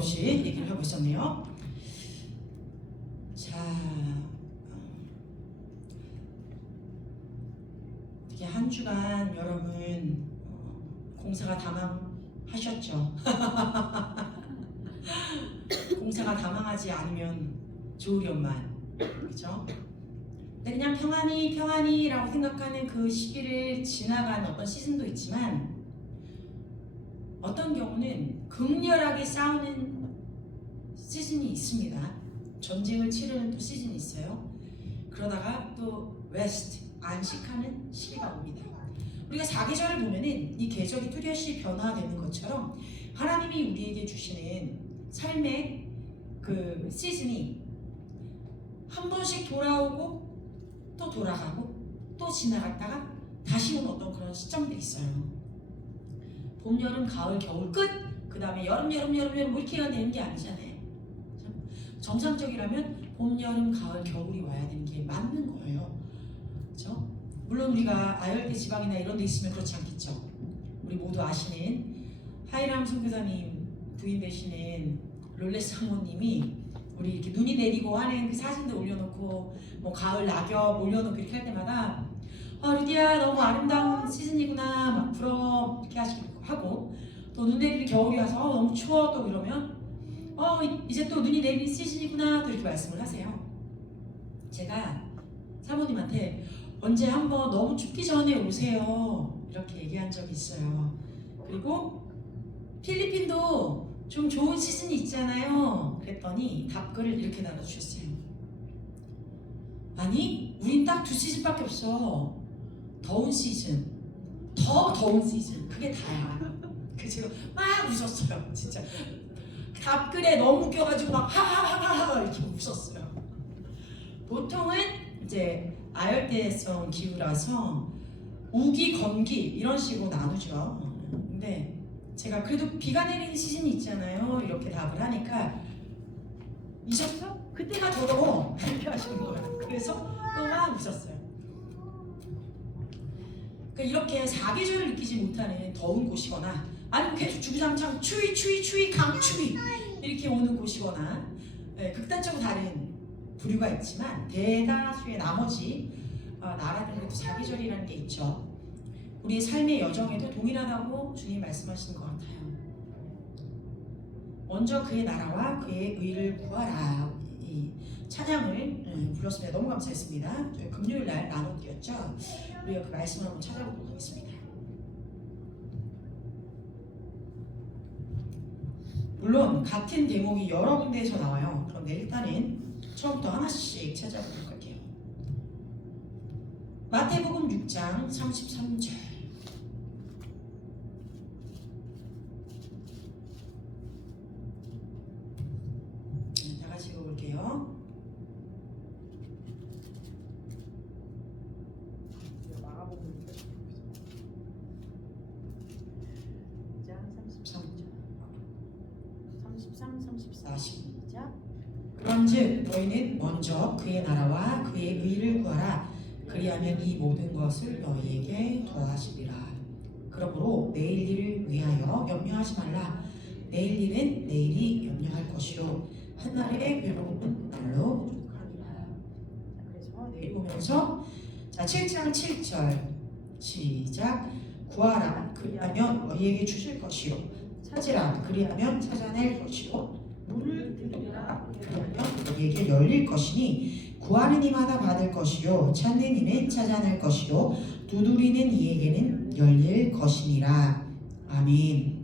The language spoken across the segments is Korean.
없이 얘기를 하고 있었네요. 자, 어떻게 한 주간 여러분 공사가 다망하셨죠? 공사가 다망하지 않으면 좋으련만, 그렇죠? 근데 그냥 평안히라고 생각하는 그 시기를 지나간 어떤 시즌도 있지만, 어떤 경우는 극렬하게 싸우는 시즌이 있습니다. 전쟁을 치르는 또 시즌이 있어요. 그러다가 또 레스트, 안식하는 시기가 옵니다. 우리가 사계절을 보면은 이 계절이 뚜렷이 변화되는 것처럼 하나님이 우리에게 주시는 삶의 그 시즌이 한 번씩 돌아오고 또 돌아가고 또 지나갔다가 다시 오는 어떤 그런 시점들이 있어요. 봄, 여름, 가을, 겨울 끝! 그 다음에 여름 뭐 이렇게 해야 되는 게 아니잖아요. 정상적이라면 봄, 여름, 가을, 겨울이 와야 되는 게 맞는 거예요. 그렇죠? 물론 우리가 아열대 지방이나 이런 데 있으면 그렇지 않겠죠. 우리 모두 아시는 하이람 선교사님 부인 되시는 롤레스 사모님이 우리 이렇게 눈이 내리고 하는 그 사진도 올려놓고 뭐 가을 낙엽 올려놓고 이렇게 할 때마다 루디야 너무 아름다운 시즌이구나 막 부러워 이렇게 하고, 또 눈 내리는 겨울이 와서 너무 추워 또 이러면 이제 또 눈이 내리는 시즌이구나 또 이렇게 말씀을 하세요. 제가 사모님한테 언제 한번 너무 춥기 전에 오세요 이렇게 얘기한 적이 있어요. 그리고 필리핀도 좀 좋은 시즌이 있잖아요 그랬더니 답글을 이렇게 달아주셨어요. 아니 우린 딱 2시즌밖에 없어. 더운 시즌, 더 더운 시즌, 그게 다야. 그래서 제가 막 웃었어요. 진짜 답글에 너무 웃겨가지고 막 하하하하 이렇게 웃었어요. 보통은 이제 아열대성 기후라서 우기, 건기 이런 식으로 나누죠. 근데 제가 그래도 비가 내리는 시즌이 있잖아요 이렇게 답을 하니까 잊었어? 그때가 더러워 이렇게 하시는 거예요. 그래서 또 막 웃었어요. 그러니까 이렇게 사계절을 느끼지 못하는 더운 곳이거나 아니면 계속 주구장창 추위 강추위 이렇게 오는 곳이거나 극단적으로 다른 부류가 있지만 대다수의 나머지 나라들에도 사계절이라는 게 있죠. 우리의 삶의 여정에도 동일하다고 주님 말씀하시는 것 같아요. 먼저 그의 나라와 그의 의를 구하라. 이 찬양을 불렀습니다. 너무 감사했습니다. 저희 금요일날 나눠드렸죠. 우리가 그 말씀을 한번 찾아보도록 하겠습니다. 물론 같은 대목이 여러 군데에서 나와요. 그런데 일단은 처음부터 하나씩 찾아보도록 할게요. 마태복음 6장 33절. 다 같이 읽어볼게요. 마가복음 6장 33, 34 시작. 그런즉 너희는 먼저 그의 나라와 그의 의를 구하라. 그리하면 이 모든 것을 너희에게 더하시리라. 그러므로 내일 일을 위하여 염려하지 말라. 내일 일은 내일이 염려할 것이요 한날의 괴로움은 날로 부족하니라. 그래서 내일 보면서 7장 7절 시작. 구하라 그리하면 너희에게 주실 것이요 찾으라 그리하면 찾아낼 것이요 문을 두드리라 그리하면 너희에게 열릴 것이니 구하는 이마다 받을 것이요 찾는 이는 찾아낼 것이요 두드리는 이에게는 열릴 것이니라. 아멘.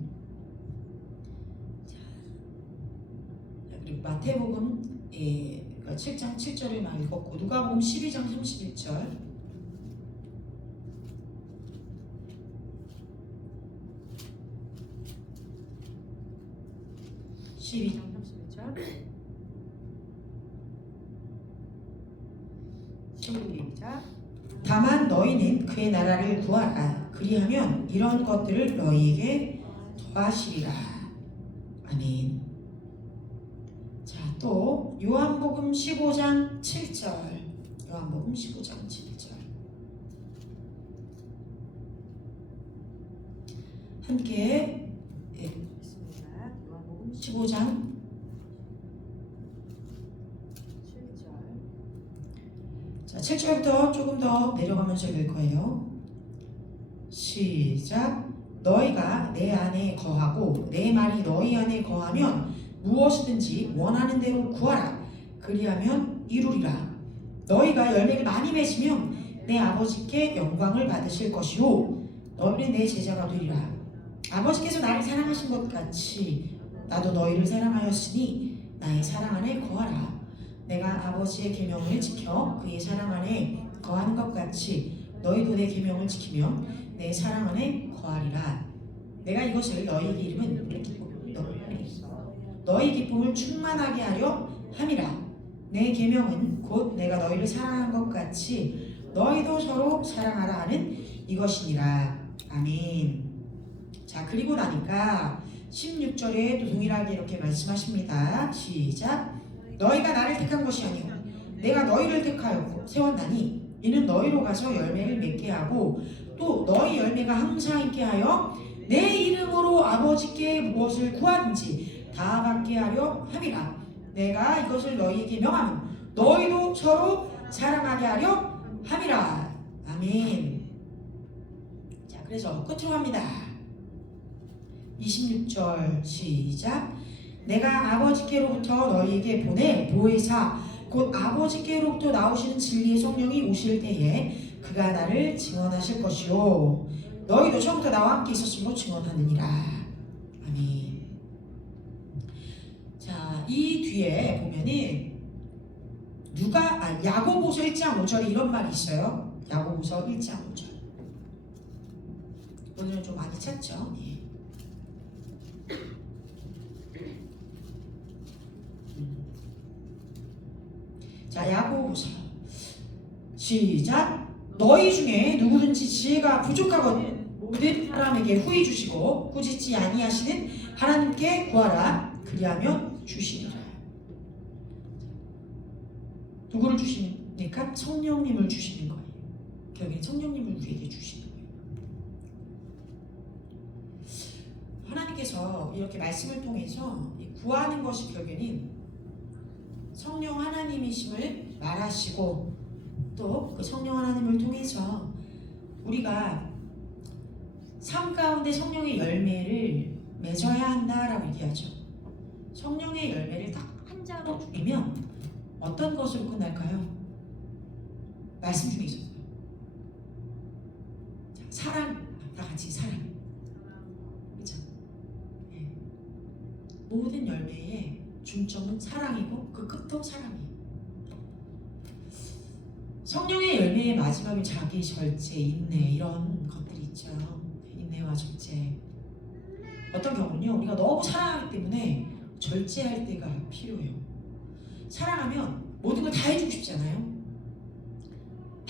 그리고 마태복음 7장 7절을 막 읽었고 누가복음 12장 31절 12장 31절 시작. 다만 너희는 그의 나라를 구하라. 그리하면 이런 것들을 너희에게 더하시리라. 아멘. 자, 또 요한복음 15장 7절. 요한복음 15장 7절. 함께 읽겠습니다. 요한복음 15장 15장 7절. 자, 7절부터 조금 더 내려가면서 읽을 거예요. 시작. 너희가 내 안에 거하고 내 말이 너희 안에 거하면 무엇이든지 원하는 대로 구하라. 그리하면 이루리라. 너희가 열매를 많이 맺으면 내 아버지께 영광을 받으실 것이요 너희는 내 제자가 되리라. 아버지께서 나를 사랑하신 것 같이 나도 너희를 사랑하였으니 나의 사랑 안에 거하라. 내가 아버지의 계명을 지켜 그의 사랑 안에 거하는 것 같이 너희도 내 계명을 지키며 내 사랑 안에 거하리라. 내가 이것을 너희에게 이름은 너희 기쁨을 충만하게 하려 함이라. 내 계명은 곧 내가 너희를 사랑한 것 같이 너희도 서로 사랑하라 하는 이것이니라. 아멘. 자, 그리고 나니까 16절에 또 동일하게 이렇게 말씀하십니다. 시작. 너희가 나를 택한 것이 아니오 내가 너희를 택하여 세웠나니 이는 너희로 가서 열매를 맺게 하고 또 너희 열매가 항상 있게 하여 내 이름으로 아버지께 무엇을 구하든지 다 받게 하려 함이라. 내가 이것을 너희에게 명하면 너희도 서로 사랑하게 하려 함이라. 아멘. 자, 그래서 끝으로 갑니다. 26절 시작. 내가 아버지께로부터 너희에게 보내 보혜사 곧 아버지께로부터 나오시는 진리의 성령이 오실 때에 그가 나를 증언하실 것이요 너희도 처음부터 나와 함께 있었으므로 증언하느니라. 아멘. 자, 이 뒤에 보면은 야고보서 1장 5절에 이런 말이 있어요. 야고보서 1장 5절. 오늘은 좀 많이 찾죠. 예. 자, 야고보서 시작. 너희 중에 누구든지 지혜가 부족하거든 모든 사람에게 후히 주시고 꾸짖지 아니하시는 하나님께 구하라. 그리하면 주시리라. 누구를 주시니까? 성령님을 주시는 거예요. 결국엔 성령님을 우리에게 주시는 거예요. 하나님께서 이렇게 말씀을 통해서 구하는 것이 결국에는 성령 하나님이심을 말하시고 또 그 성령 하나님을 통해서 우리가 삶 가운데 성령의 열매를 맺어야 한다라고 얘기하죠. 성령의 열매를 딱 한 자로 줄이면 어떤 것으로 끝날까요? 말씀 중에 있었어요. 자, 사랑, 다 같이 사랑. 그렇죠? 네. 모든 열매의 중점은 사랑이고 그 끝도 사랑이에요. 성령의 열매의 마지막은 자기 절제, 인내 이런 것들이 있죠. 인내와 절제. 어떤 경우는요, 우리가 너무 사랑하기 때문에 절제할 때가 필요해요. 사랑하면 모든 걸 다 해주고 싶잖아요. 막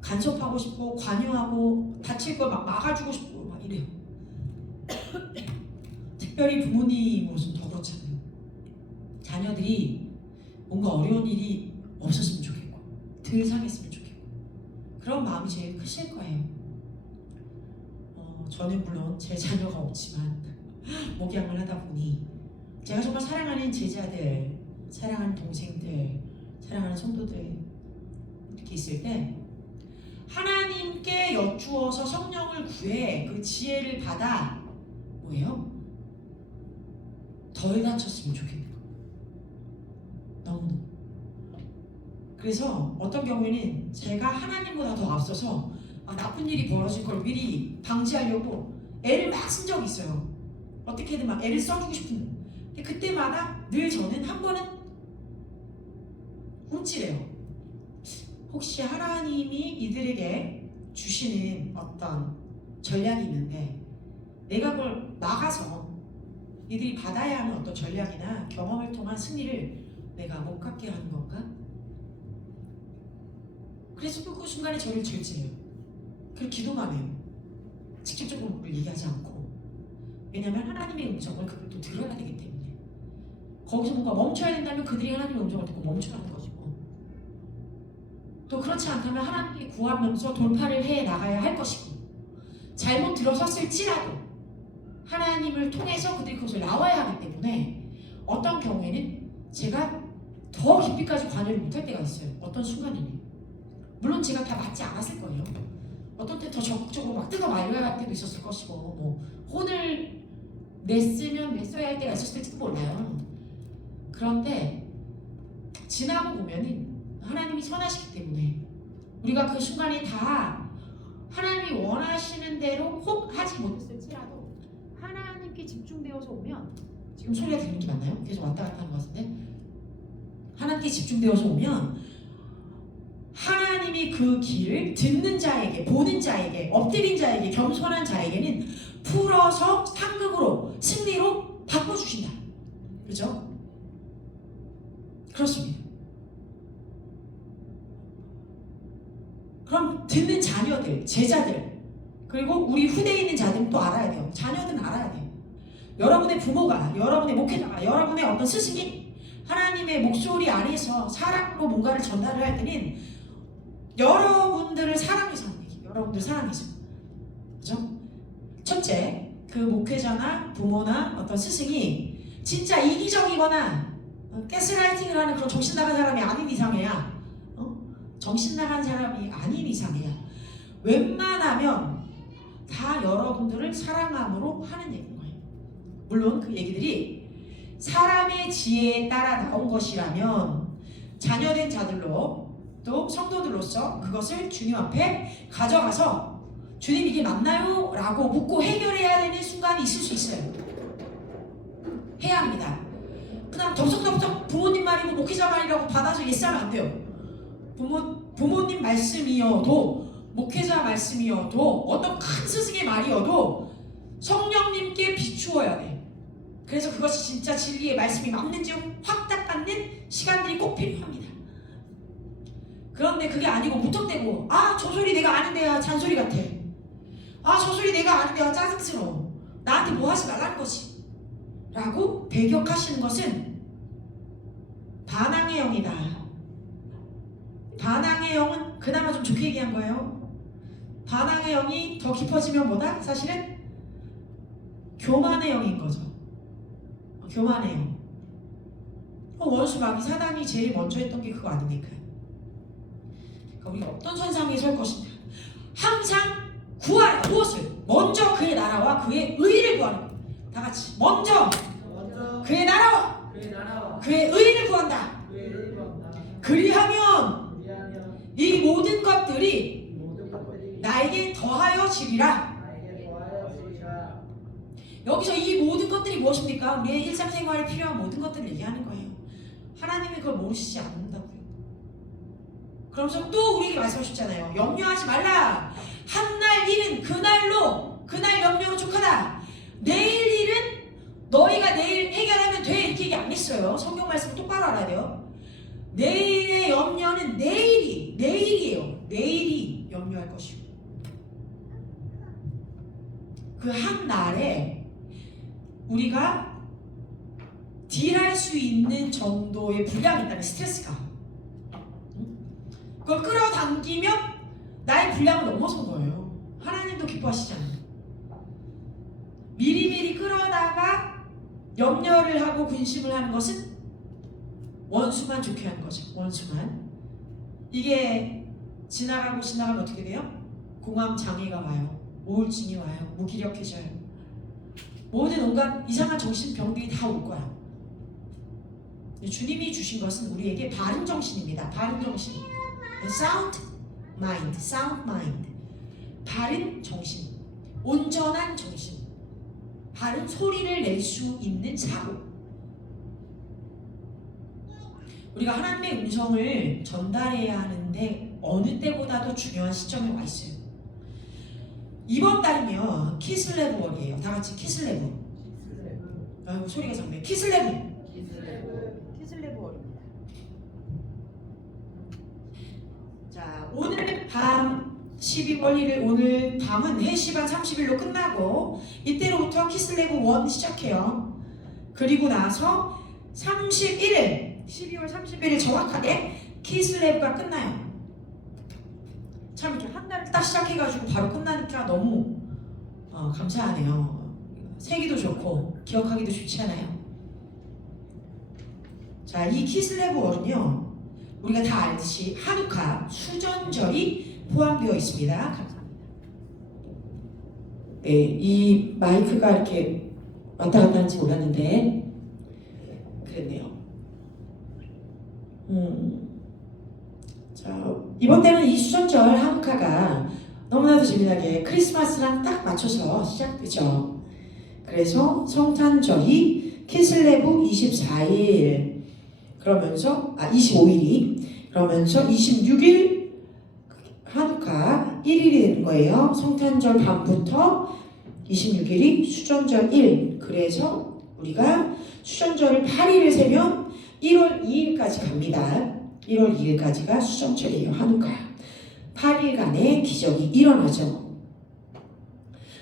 간섭하고 싶고 관여하고 다칠 걸 막 막아주고 싶고 막 이래요. 특별히 부모님으로서는 더 그렇잖아요. 자녀들이 뭔가 어려운 일이 없었으면 좋겠고 덜 상했으면 좋겠고 그런 마음이 제일 크실 거예요. 저는 물론 제 자녀가 없지만 목양을 하다 보니 제가 정말 사랑하는 제자들, 사랑하는 동생들, 사랑하는 성도들 이렇게 있을 때 하나님께 여쭈어서 성령을 구해 그 지혜를 받아 뭐예요? 덜 다쳤으면 좋겠는 거예요. 너무. 그래서 어떤 경우에는 제가 하나님보다 더 앞서서 나쁜 일이 벌어질 걸 미리 방지하려고 애를 막 쓴 적이 있어요. 어떻게든 막 애를 써주고 싶은. 근데 그때마다 늘 저는 한 번은 훔치래요. 혹시 하나님이 이들에게 주시는 어떤 전략이 있는데 내가 그걸 막아서 이들이 받아야 하는 어떤 전략이나 경험을 통한 승리를 내가 못 갖게 하는 건가? 그래서 그 순간에 저를 절제해요. 그리고 기도만 해요. 직접적으로 뭘 얘기하지 않고. 왜냐하면 하나님의 음성을 그걸 또 들어야 되기 때문에. 거기서 뭔가 멈춰야 된다면 그들이 하나님의 음성을 듣고 멈춰라는 것이고, 또 그렇지 않다면 하나님께 구하면서 돌파를 해 나가야 할 것이고, 잘못 들어섰을지라도 하나님을 통해서 그들이 그것을 나와야 하기 때문에 어떤 경우에는 제가 더 깊이까지 관여를 못할 때가 있어요. 어떤 순간에는. 물론 제가 다 맞지 않았을 거예요. 어떤 때 더 적극적으로 막 뜯어 말려야 할 때도 있었을 것이고 뭐 혼을 냈어야 할 때가 있었을지도 몰라요. 그런데 지나고 보면은 하나님이 선하시기 때문에 우리가 그 순간에 다 하나님이 원하시는 대로 혹 하지 못했을지라도 하나님께 집중되어서 오면 지금 소리가 들리는 게 맞나요? 계속 왔다 갔다 하는 것 같은데 하나님께 집중되어서 오면 하나님이 그 길을 듣는 자에게, 보는 자에게, 엎드린 자에게, 겸손한 자에게는 풀어서 상급으로, 승리로 바꿔주신다. 그죠? 그렇습니다. 그럼 듣는 자녀들, 제자들, 그리고 우리 후대에 있는 자들은 또 알아야 돼요. 자녀들은 알아야 돼요. 여러분의 부모가, 여러분의 목회자가, 여러분의 어떤 스승이 하나님의 목소리 안에서 사랑으로 뭔가를 전달을 할 때는 여러분들을 사랑해서 하는 얘기. 여러분들 사랑해서. 그죠? 첫째, 그 목회자나 부모나 어떤 스승이 진짜 이기적이거나 가스라이팅을 하는 그런 정신 나간 사람이 아닌 이상해야 정신 나간 사람이 아닌 이상해야 웬만하면 다 여러분들을 사랑함으로 하는 얘기인 거예요. 물론 그 얘기들이 사람의 지혜에 따라 나온 것이라면 자녀된 자들로 또 성도들로서 그것을 주님 앞에 가져가서 주님 이게 맞나요? 라고 묻고 해결해야 되는 순간이 있을 수 있어요. 해야 합니다. 그냥 덥석덥석 부모님 말이고 목회자 말이라고 받아서 예스하면 안 돼요. 부모님 말씀이어도 목회자 말씀이어도 어떤 큰 스승의 말이어도 성령님께 비추어야 돼. 그래서 그것이 진짜 진리의 말씀이 맞는지 확답받는 시간들이 꼭 필요합니다. 그런데 그게 아니고 무턱대고 저 소리 내가 아는데야 잔소리 같아. 저 소리 내가 아는데야 짜증스러워. 나한테 뭐 하지 말라는 거지. 라고 배격하시는 것은 반항의 영이다. 반항의 영은 그나마 좀 좋게 얘기한 거예요. 반항의 영이 더 깊어지면 뭐다? 사실은 교만의 영인 거죠. 교만의 영. 원수 마귀 사단이 제일 먼저 했던 게 그거 아닙니까? 그러니까 우리가 어떤 선상에 설 것인가? 항상 구하라. 무엇을? 먼저 그의 나라와 그의 의를 구하는 것. 다 같이 먼저 그의 나라와 그의 의를 구한다. 그리하면 이 모든 것들이 나에게 더하여 지리라. 여기서 이 모든 것들이 무엇입니까? 우리의 일상생활에 필요한 모든 것들을 얘기하는 거예요. 하나님이 그걸 모르시지 않는다고요. 그러면서 또 우리에게 말씀하셨잖아요. 염려하지 말라. 한날 일은 그날 염려로 족하다. 내일 일은 너희가 내일 해결하면 돼. 이렇게 얘기 안 했어요. 성경 말씀을 똑바로 알아야 돼요. 내일의 염려는 내일이에요. 내일이 염려할 것이고 그 한 날에 우리가 딜할 수 있는 정도의 분량이 있다면 스트레스가 그걸 끌어당기면 나의 분량을 넘어선 거예요. 하나님도 기뻐하시잖아요. 미리미리 끌어다가 염려를 하고 근심을 하는 것은 원수만 좋게 하는 거죠. 원수만. 이게 지나가면 어떻게 돼요? 공황 장애가 와요. 우울증이 와요. 무기력해져요. 모든 온갖 이상한 정신병들이 다 올 거야. 주님이 주신 것은 우리에게 바른 정신입니다. 바른 정신. Sound mind. 바른 정신. 온전한 정신. 바른 소리를 낼 수 있는 사고. 우리가 하나님의 음성을 전달해야 하는데 어느 때보다도 중요한 시점에 와 있어요. 이번 달이면 키슬레브월이에요. 다 같이 키슬레브. 아이고 소리가 작네. 키슬레브월입니다. 자, 오늘 밤 12월 1일 오늘 밤은 3시 반 30일로 끝나고 이때로부터 키슬레브 1 시작해요. 그리고 나서 31일 12월 31일 정확하게 키슬레브가 끝나요. 참 이렇게 한 달을 딱 시작해가지고 바로 끝나니까 너무 감사하네요. 세기도 좋고 기억하기도 좋지 않아요? 자, 이 키슬레브월은요, 우리가 다 알듯이 하누카 수전절이 포함되어 있습니다. 감사합니다. 네, 이 마이크가 이렇게 왔다 갔다 하는지 몰랐는데 그랬네요. 자, 이번 때는 이 수전절 하누카가 너무나도 재미나게 크리스마스랑 딱 맞춰서 시작되죠. 그래서 성탄절이 키슬레브 24일 그러면서 25일이 그러면서 26일 하누카 1일이 되는 거예요. 성탄절 밤부터 26일이 수전절 1. 그래서 우리가 수전절을 8일을 세면 1월 2일까지 갑니다. 1월 2일까지가 수전절이에요. 하누카. 8일간의 기적이 일어나죠.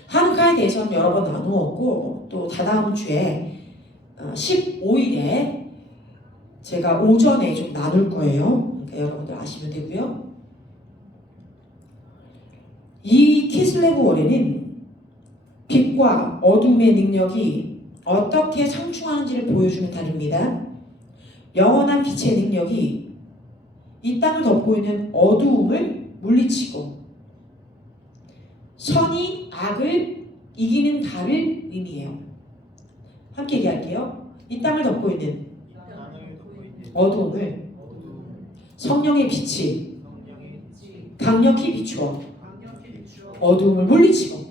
하누카에 대해서는 여러 번 나누었고 또 다다음 주에 15일에 제가 오전에 좀 나눌 거예요. 그러니까 여러분들 아시면 되고요. 이 키슬레브월에는 빛과 어둠의 능력이 어떻게 상충하는지를 보여주는 달입니다. 영원한 빛의 능력이 이 땅을 덮고 있는 어두움을 물리치고 선이 악을 이기는 달을 의미해요. 함께 얘기할게요. 이 땅을 덮고 있는 어두움을 성령의 빛이 강력히 비추어 어두움을 물리치고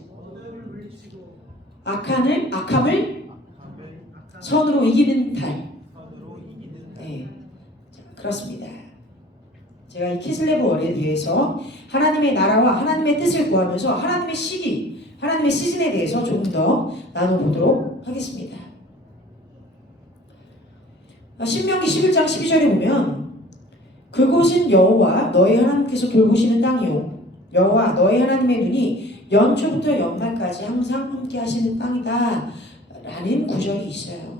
악함을 선으로 이기는 달. 네, 그렇습니다. 제가 이 키슬레브월에 대해서 하나님의 나라와 하나님의 뜻을 구하면서 하나님의 시기, 하나님의 시즌에 대해서 조금 더 나눠보도록 하겠습니다. 신명기 11장 12절에 보면 그곳은 여호와 너희 하나님께서 돌보시는 땅이요 여호와 너희 하나님의 눈이 연초부터 연말까지 항상 함께 하시는 땅이다 라는 구절이 있어요.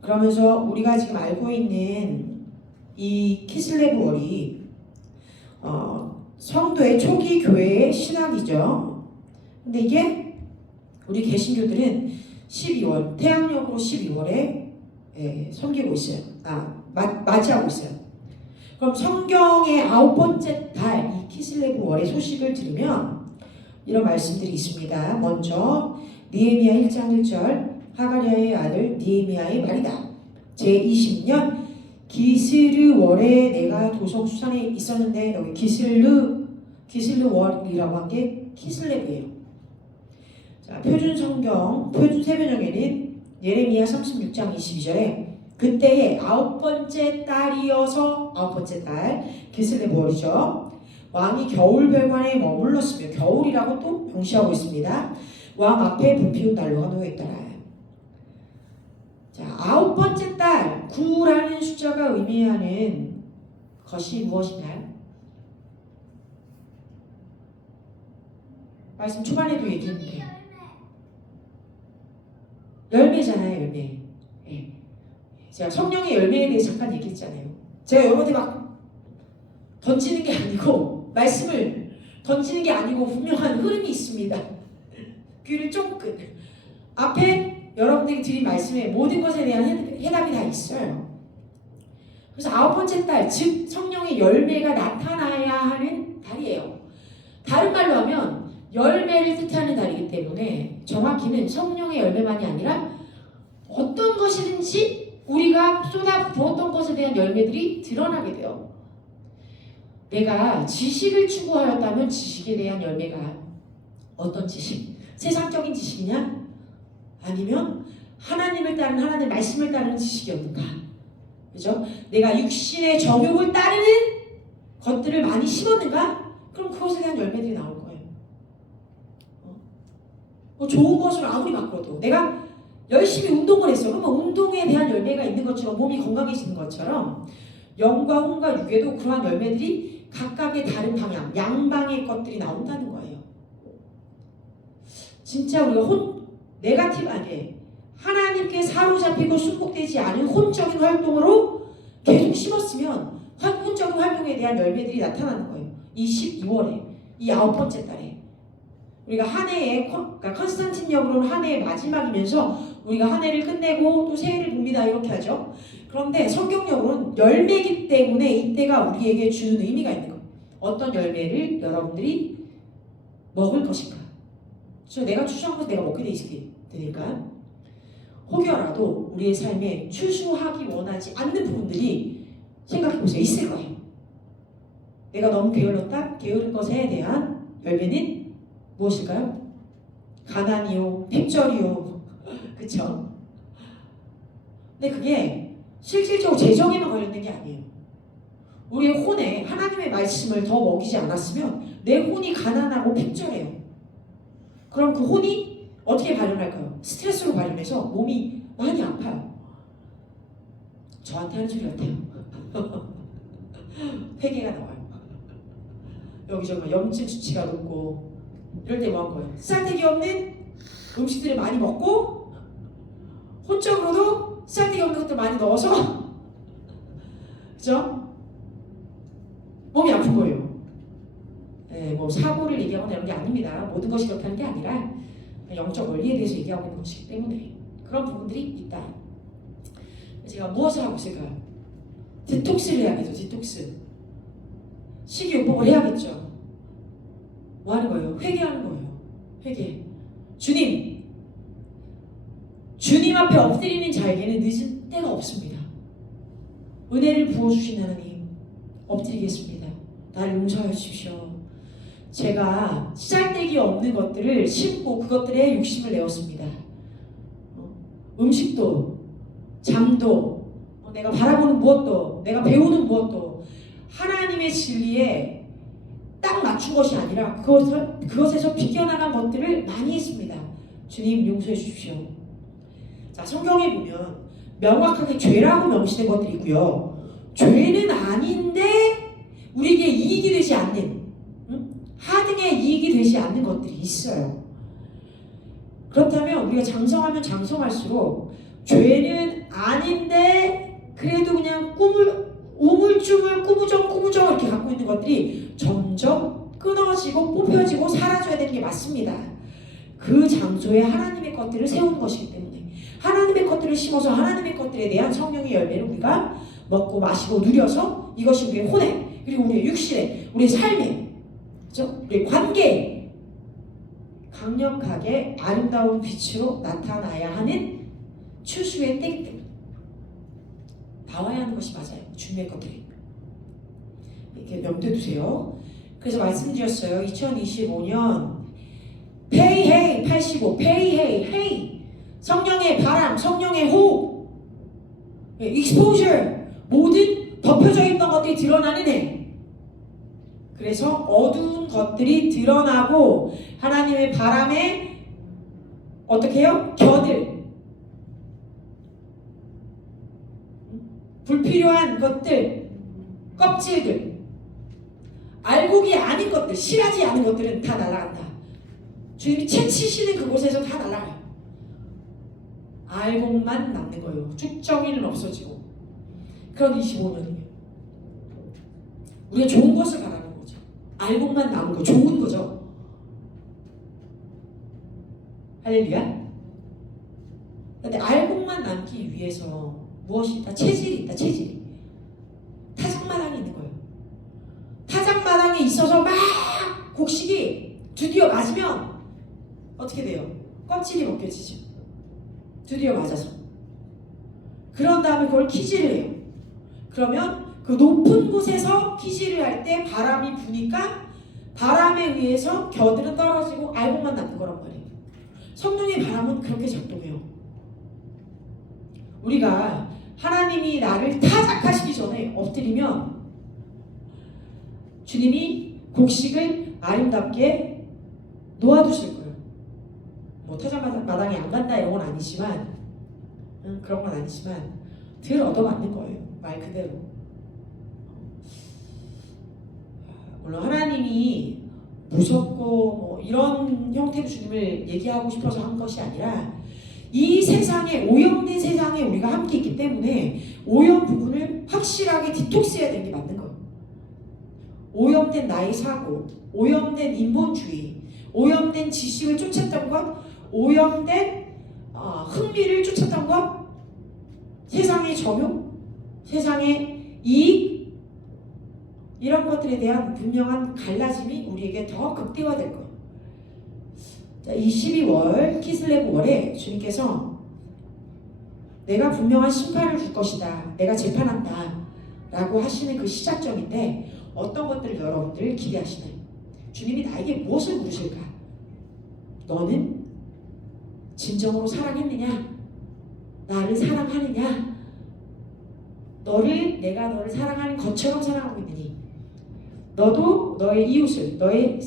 그러면서 우리가 지금 알고 있는 이 키슬레브월이 성도의 초기 교회의 신학이죠. 근데 이게 우리 개신교들은 12월 태양력으로 12월에 섬기고 있어요. 맞이하고 있어요. 그럼 성경의 9번째 달 이 키슬레브월의 소식을 들으면 이런 말씀들이 있습니다. 먼저 느헤미야 1장 1절 하가랴의 아들 느헤미야의 말이다. 제20년 기슬르월에 내가 도성 수산에 있었는데 여기 기슬르월이라고 한 게 키슬레브예요. 자, 표준 성경 표준 세번역에는 예레미야 36장 22절에 그때의 9번째 달이어서 9번째 달 기슬레브월이죠. 왕이 겨울별관에 머물렀으며 겨울이라고 또 명시하고 있습니다. 왕 앞에 불피운 난로가 놓여있더라. 자, 9번째 달 9라는 숫자가 의미하는 것이 무엇인가요? 말씀 초반에도 얘기했는데 열매잖아요. 열매. 네. 제가 성령의 열매에 대해서 잠깐 얘기했잖아요. 제가 여러분한테 막 던지는 게 아니고 말씀을 던지는 게 아니고 분명한 흐름이 있습니다. 귀를 쫑긋 앞에 여러분들이 드린 말씀에 모든 것에 대한 해답이 다 있어요. 그래서 9번째 달, 즉 성령의 열매가 나타나야 하는 달이에요. 다른 말로 하면 열매를 뜻하는 달이기 때문에 정확히는 성령의 열매만이 아니라 어떤 것이든지 우리가 쏟아 부었던 것에 대한 열매들이 드러나게 돼요. 내가 지식을 추구하였다면 지식에 대한 열매가 어떤 지식? 세상적인 지식이냐? 아니면 하나님을 따르는 하나님의 말씀을 따르는 지식이었는가? 그죠? 내가 육신의 정욕을 따르는 것들을 많이 심었는가? 그럼 그것에 대한 열매들이 나올 거예요. 좋은 것을 아무리 바꿔도 내가 열심히 운동을 했어. 그러면 운동에 대한 열매가 있는 것처럼 몸이 건강해지는 것처럼 영과 혼과 육에도 그러한 열매들이 각각의 다른 방향, 양방의 것들이 나온다는 거예요. 진짜 우리가 네가티브하게 하나님께 사로잡히고 순복되지 않은 혼적인 활동으로 계속 심었으면 혼적인 활동에 대한 열매들이 나타나는 거예요. 이 12월에 이 9번째 달에 우리가 한 해의 그러니까 컨스탄틴역으로는 한 해의 마지막이면서 우리가 한 해를 끝내고 또 새해를 봅니다 이렇게 하죠. 그런데 성경적으로는 열매이기 때문에 이때가 우리에게 주는 의미가 있는 거예요. 어떤 열매를 여러분들이 먹을 것인가. 그래서 내가 추수한 것을 내가 먹게 돼 있게 되니까 혹여라도 우리의 삶에 추수하기 원하지 않는 부분들이 생각해보세요. 있을 거예요. 내가 너무 게을렀다? 게으른 것에 대한 열매는 무엇일까요? 가난이요, 핍절이요. 그쵸? 근데 그게 실질적으로 재정에만 관련된 게 아니에요. 우리의 혼에 하나님의 말씀을 더 먹이지 않았으면 내 혼이 가난하고 핍절해요. 그럼 그 혼이 어떻게 발현할까요? 스트레스로 발현해서 몸이 많이 아파요. 저한테 하는 소리 같아요. 회개가 나와요. 여기저기 염증 수치가 높고 이럴 때 뭐 한 거예요? 쓰잘데기 없는 음식들을 많이 먹고 혼적으로도 쓰잘데기 없는 것들 많이 넣어서 그죠? 몸이 아픈 거예요. 네, 뭐 사고를 얘기하거나 이런 게 아닙니다. 모든 것이 그렇다는 게 아니라 영적 원리에 대해서 얘기하고 있는 것이기 때문에 그런 부분들이 있다. 제가 무엇을 하고 있을까요? 디톡스를 해야겠죠. 디톡스. 식이요법을 해야겠죠. 뭐 하는 거예요? 회개하는 거예요. 회개. 주님 앞에 엎드리는 자에게는 늦은 때가 없습니다. 은혜를 부어주신 하나님 엎드리겠습니다. 나를 용서해 주십시오. 제가 쓰잘데기 없는 것들을 심고 그것들에 욕심을 내었습니다. 음식도 잠도 내가 바라보는 무엇도 내가 배우는 무엇도 하나님의 진리에 딱 맞춘 것이 아니라 그것에서 비껴나간 것들을 많이 했습니다. 주님 용서해 주십시오. 자, 성경에 보면 명확하게 죄라고 명시된 것들이 있고요. 죄는 아닌데 우리에게 이익이 되지 않는 하등의 이익이 되지 않는 것들이 있어요. 그렇다면 우리가 장성하면 장성할수록 죄는 아닌데 그래도 그냥 우물쭈물 꾸무정 이렇게 갖고 있는 것들이 점점 끊어지고 뽑혀지고 사라져야 되는 게 맞습니다. 그 장소에 하나님의 것들을 세우는 것이기 때문에 하나님의 것들을 심어서 하나님의 것들에 대한 성령의 열매를 우리가 먹고 마시고 누려서 이것이 우리의 혼에 그리고 우리의 육신에 우리의 삶에 그렇죠? 우리의 관계에 강력하게 아름다운 빛으로 나타나야 하는 추수의 때이기 때문에 나와야 하는 것이 맞아요. 주님의 것들이 이렇게 염두에 두세요. 그래서 말씀드렸어요. 2025년 페이헤이 85 페이헤이 성령의 바람 성령의 호흡 익스포저 모든 덮여져 있던 것들이 드러나는 해. 그래서 어두운 것들이 드러나고 하나님의 바람에 어떻게 해요? 겨들 불필요한 것들 껍질들 알곡이 아닌 것들 실하지 않은 것들은 다 날아간다. 주님이 채치시는 그곳에서 다 날아가요. 알곡만 남는 거예요. 쭉정이는 없어지고 그런 25년이에요. 우리가 좋은 것을 바라는 거죠. 알곡만 남은 거 좋은 거죠. 할렐루야. 그런데 알곡만 남기 위해서 무엇이 있다? 체질이 있다. 체질이 타작마당이 있는 거예요. 타작마당에 있어서 막 곡식이 드디어 맞으면 어떻게 돼요? 껍질이 벗겨지죠. 드디어 맞아서 그런 다음에 그걸 키질을 해요. 그러면 그 높은 곳에서 키질을 할 때 바람이 부니까 바람에 의해서 겨들은 떨어지고 알곡만 남는 거란 말이에요. 성령의 바람은 그렇게 작동해요. 우리가 하나님이 나를 타작하시기 전에 엎드리면 주님이 곡식을 아름답게 놓아두실 거예요. 뭐 타작마당에 안 간다 이런 건 아니지만 그런 건 아니지만 들 얻어맞는 거예요. 말 그대로. 물론 하나님이 무섭고 뭐 이런 형태로 주님을 얘기하고 싶어서 한 것이 아니라 이 세상에 오염된 세상에 우리가 함께 있기 때문에 오염 부분을 확실하게 디톡스해야 되는 게 맞는 거예요. 오염된 나의 사고, 오염된 인본주의, 오염된 지식을 쫓았던 것, 오염된 흥미를 쫓았던 것, 세상의 정욕, 세상의 이익, 이런 것들에 대한 분명한 갈라짐이 우리에게 더 극대화될 거예요. 자, 이 12월 키슬레브 월에 주님께서 내가 분명한 심판을 줄 것이다, 내가 재판한다 라고 하시는 그 시작점인데 어떤 것들을 여러분들 기대하시나요? 주님이 나에게 무엇을 물으실까? 너는 진정으로 사랑했느냐? 나를 사랑하느냐? 내가 너를 사랑하는 것처럼 사랑하고 있느니? 너도 너의 이웃을, 너의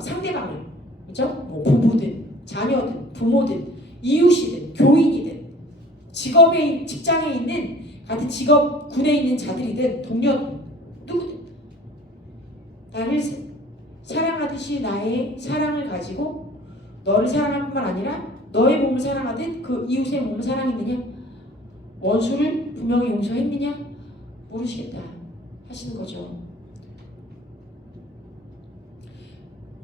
상대방을, 그죠? 뭐 부부든 자녀든 부모든 이웃이든 교인이든 직장에 있는 같은 직업군에 있는 자들이든 동료든 누구든 나를 사랑하듯이 나의 사랑을 가지고 너를 사랑할 뿐만 아니라 너의 몸을 사랑하듯 그 이웃의 몸을 사랑했느냐? 원수를 분명히 용서했느냐? 모르시겠다 하시는 거죠.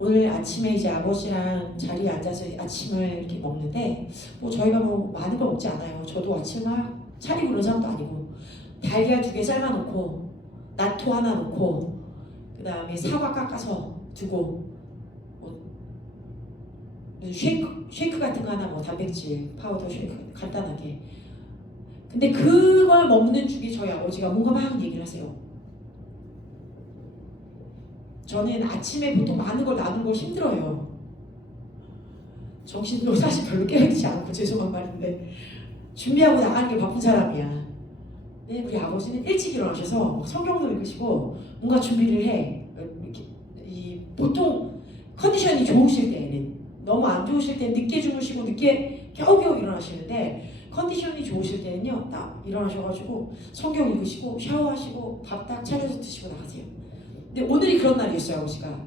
오늘 아침에 이제 아버지랑 자리에 앉아서 아침을 이렇게 먹는데 저희가 많은 걸 먹지 않아요. 저도 아침 막 차리고 그런 사람도 아니고 달걀 2개 삶아놓고 나토 하나 놓고 그 다음에 사과 깎아서 두고 쉐이크 같은 거 하나 단백질 파우더 쉐이크 간단하게. 근데 그걸 먹는 중에 저희 아버지가 뭔가 막 얘기를 하세요. 저는 아침에 보통 많은 걸 나누는 걸 힘들어요. 정신도 사실 별로 깨어있지 않고 죄송한 말인데 준비하고 나가는 게 바쁜 사람이야. 근데 우리 아버지는 일찍 일어나셔서 성경도 읽으시고 뭔가 준비를 해. 보통 컨디션이 좋으실 때에는, 너무 안 좋으실 때는 늦게 주무시고 늦게 겨우겨우 일어나시는데 컨디션이 좋으실 때는요 딱 일어나셔가지고 성경 읽으시고 샤워하시고 밥 딱 차려서 드시고 나가세요. 근데 오늘이 그런 날이었어요. 아버지가.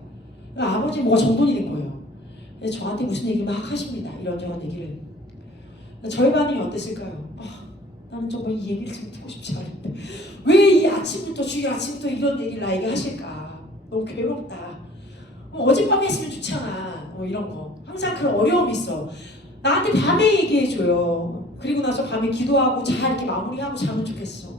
아버지 뭐가 정돈이 된 거예요. 그래서 저한테 무슨 얘기 막 하십니다. 이런저런 얘기를. 저희 반응이 어땠을까요? 나는 정말 이 얘기를 좀 듣고 싶지 않은데 왜 이 아침부터 주일 아침부터 이런 얘기를 나에게 하실까? 너무 괴롭다. 어젯밤에 했으면 좋잖아. 이런 거. 항상 그런 어려움이 있어. 나한테 밤에 얘기해줘요. 그리고 나서 밤에 기도하고 잘 이렇게 마무리하고 자면 좋겠어.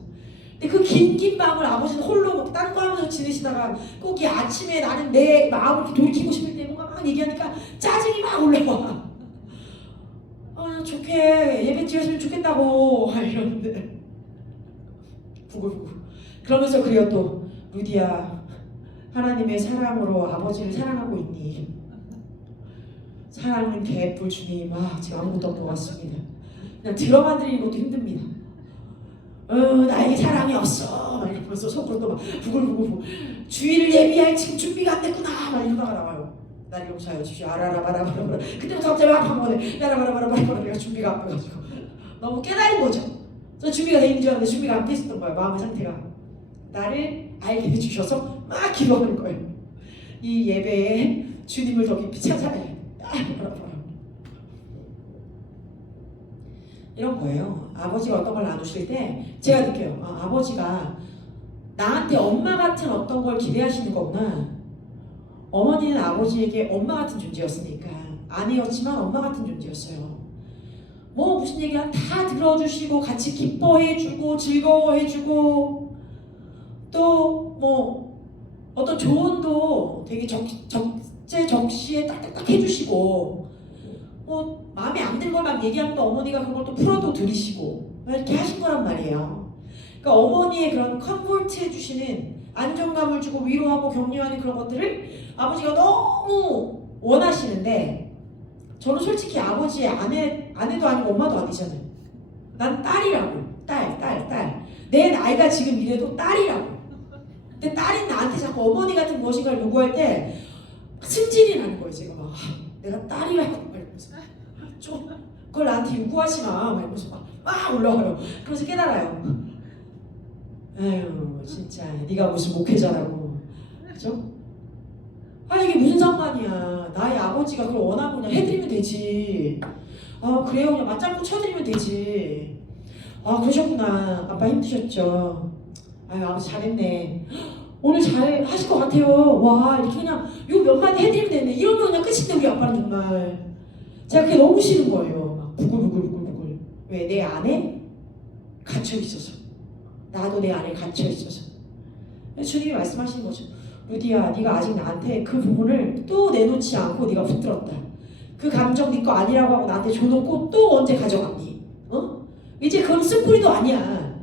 근데 그 긴 밤을 아버지는 홀로 딴 거 하면서 지내시다가 꼭 이 아침에 나는 내 마음을 이렇게 돌이키고 싶을 때 뭔가 막 얘기하니까 짜증이 막 올라와. 좋게 예배 드렸으면 좋겠다고 이러는데 부글부글. 그러면서 그래요 또 루디야, 하나님의 사랑으로 아버지를 사랑하고 있니? 사랑은 개뿔 주님. 제가 아무것도 없는 것 같습니다. 그냥 들어만 드리는 것도 힘듭니다. 나에게 사랑이 없어 막 이러면서 속으로 또 막 부글부글 주일을 예비할 지금 준비가 안 됐구나 막 이러다가 나와요. 날 용서하여 주십시오. 아라라바라바라. 그때부터 갑자기 막 한번에 야라바라바라바라. 내가 준비가 안 돼가지고 너무 깨달은 거죠. 저 준비가 돼 있는 줄 알았는데 준비가 안 돼 있었던 거예요. 마음의 상태가. 나를 알게 해주셔서 막 기도하는 거예요. 이 예배에 주님을 더 깊이 찾아야 이런 거예요. 아버지가 어떤 걸 나누실 때 제가 느껴요. 아버지가 나한테 엄마 같은 어떤 걸 기대하시는 거구나. 어머니는 아버지에게 엄마 같은 존재였으니까 아내였지만 엄마 같은 존재였어요. 무슨 얘기하면 다 들어주시고 같이 기뻐해주고 즐거워해주고 또 어떤 조언도 되게 적시에 딱딱딱 해주시고 마음에 안 드는 걸 막 얘기하면 또 어머니가 그걸 또 풀어도 들으시고 이렇게 하신 거란 말이에요. 그러니까 어머니의 그런 컴포트 해주시는 안정감을 주고 위로하고 격려하는 그런 것들을 아버지가 너무 원하시는데 저는 솔직히 아버지의 아내도 아니고 엄마도 아니잖아요. 난 딸이라고. 딸. 내 나이가 지금 이래도 딸이라고. 근데 딸인 나한테 자꾸 어머니 같은 무엇인가를 요구할 때 승질이 나는 거예요. 제가 막 내가 딸이라고 말면서 좀 그걸 나한테 요구하지 마 말면서 막 올라와요. 그래서 깨달아요. 에휴 진짜 네가 무슨 목회자라고. 그죠? 이게 무슨 상관이야. 나의 아버지가 그걸 원하고 그냥 해드리면 되지. 그래요 그냥 맞장구 쳐드리면 되지. 그러셨구나. 아빠 힘드셨죠. 아버지 잘했네. 오늘 잘 하실 것 같아요. 와 이렇게 그냥 요 몇 마디 해드리면 되는데 이러면 그냥 끝인데 우리 아빠는 정말 제가 그게 너무 싫은 거예요. 막 부글부글 왜 내 안에 갇혀 있어서 나도 내 안에 갇혀 있어서 주님이 말씀하시는 거죠. 루디야 네가 아직 나한테 그 부분을 또 내놓지 않고 네가 붙들었다. 그 감정 네 거 아니라고 하고 나한테 줘놓고 또 언제 가져갔니? 어? 이제 그건 쓴뿌리도 아니야.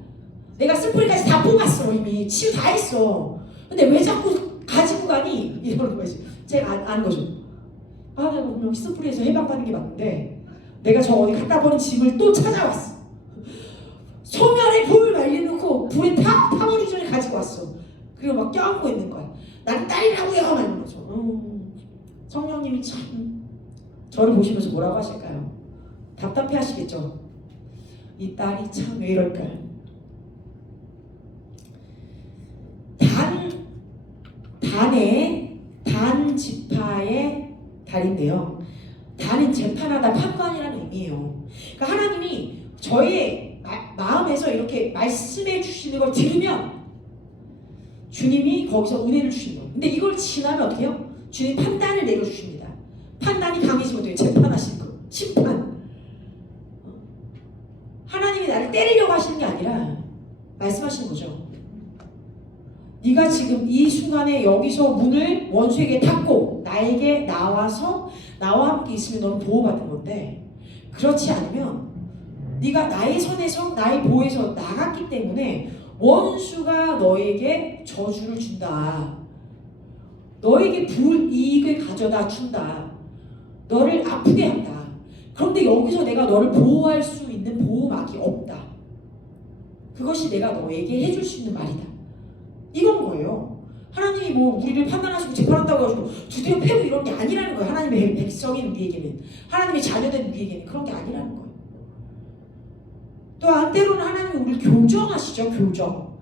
내가 쓴뿌리까지 다 뽑았어. 이미 치유 다 했어. 근데 왜 자꾸 가지고 가니? 이러는 거지. 제가 아는 거죠. 아 내가 분명 쓴뿌리에서 해방받는 게 맞는데 내가 저 어디 갖다 버린 짐을 또 찾아왔어. 소멸에 불을 말려놓고 불에 타버리기 전에 가지고 왔어. 그리고 막 껴안고 있는 거야. 난 딸이라고요 하는 거죠. 성령님이 참 저를 보시면서 뭐라고 하실까요? 답답해 하시겠죠. 이 딸이 참 왜 이럴까요? 단 지파의 달인데요. 단은 재판하다 판관이라는 의미예요. 그러니까 하나님이 저의 마음에서 이렇게 말씀해 주시는 걸 들으면 주님이 거기서 은혜를 주시는 거예요. 근데 이걸 지나면 어떻게 해요? 주님 판단을 내려주십니다. 판단이 강해지면 어떻게 재판하시는 거예요. 심판. 하나님이 나를 때리려고 하시는 게 아니라 말씀하시는 거죠. 네가 지금 이 순간에 여기서 문을 원수에게 닫고 나에게 나와서 나와 함께 있으면 너는 보호받는 건데 그렇지 않으면 네가 나의 선에서 나의 보호에서 나갔기 때문에 원수가 너에게 저주를 준다. 너에게 불이익을 가져다 준다. 너를 아프게 한다. 그런데 여기서 내가 너를 보호할 수 있는 보호막이 없다. 그것이 내가 너에게 해줄 수 있는 말이다. 이건 거예요. 하나님이 뭐 우리를 판단하시고 재판한다고 해가지고 드디어 패고 이런 게 아니라는 거예요. 하나님의 백성인 우리에게는, 하나님의 자녀된 우리에게는 그런 게 아니라는 거예요. 또한 때로는 하나님이 우리를 교정하시죠.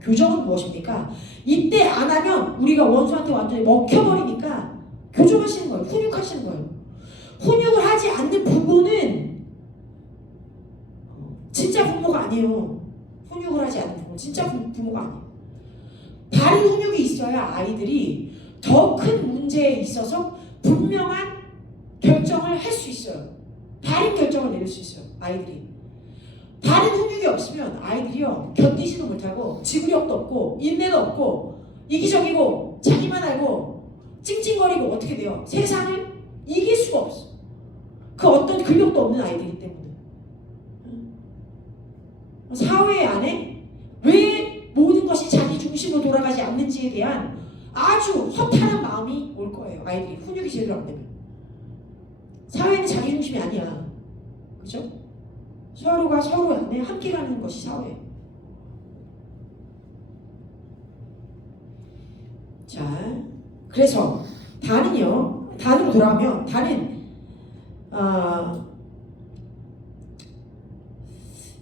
교정은 무엇입니까? 이때 안 하면 우리가 원수한테 완전히 먹혀버리니까 교정하시는 거예요. 훈육하시는 거예요. 훈육을 하지 않는 부모는 진짜 부모가 아니에요. 훈육을 하지 않는 부모는 진짜 부모가 아니에요. 다른 훈육이 있어야 아이들이 더 큰 문제에 있어서 분명한 결정을 할 수 있어요. 다른 결정을 내릴 수 있어요. 아이들이. 다른 훈육이 없으면 아이들이요 견디지도 못하고 지구력도 없고 인내도 없고 이기적이고 자기만 알고 찡찡거리고 어떻게 돼요? 세상을 이길 수가 없어. 그 어떤 근력도 없는 아이들이기 때문에. 사회 안에 왜 모든 것이 자기 중심으로 돌아가지 않는지에 대한 아주 허탈한 마음이 올 거예요. 아이들이 훈육이 제대로 안 되면. 사회는 자기 중심이 아니야. 그죠? 서로가 서로 안에 함께 가는 것이 사회예요. 자, 그래서 단으로 돌아가면 단은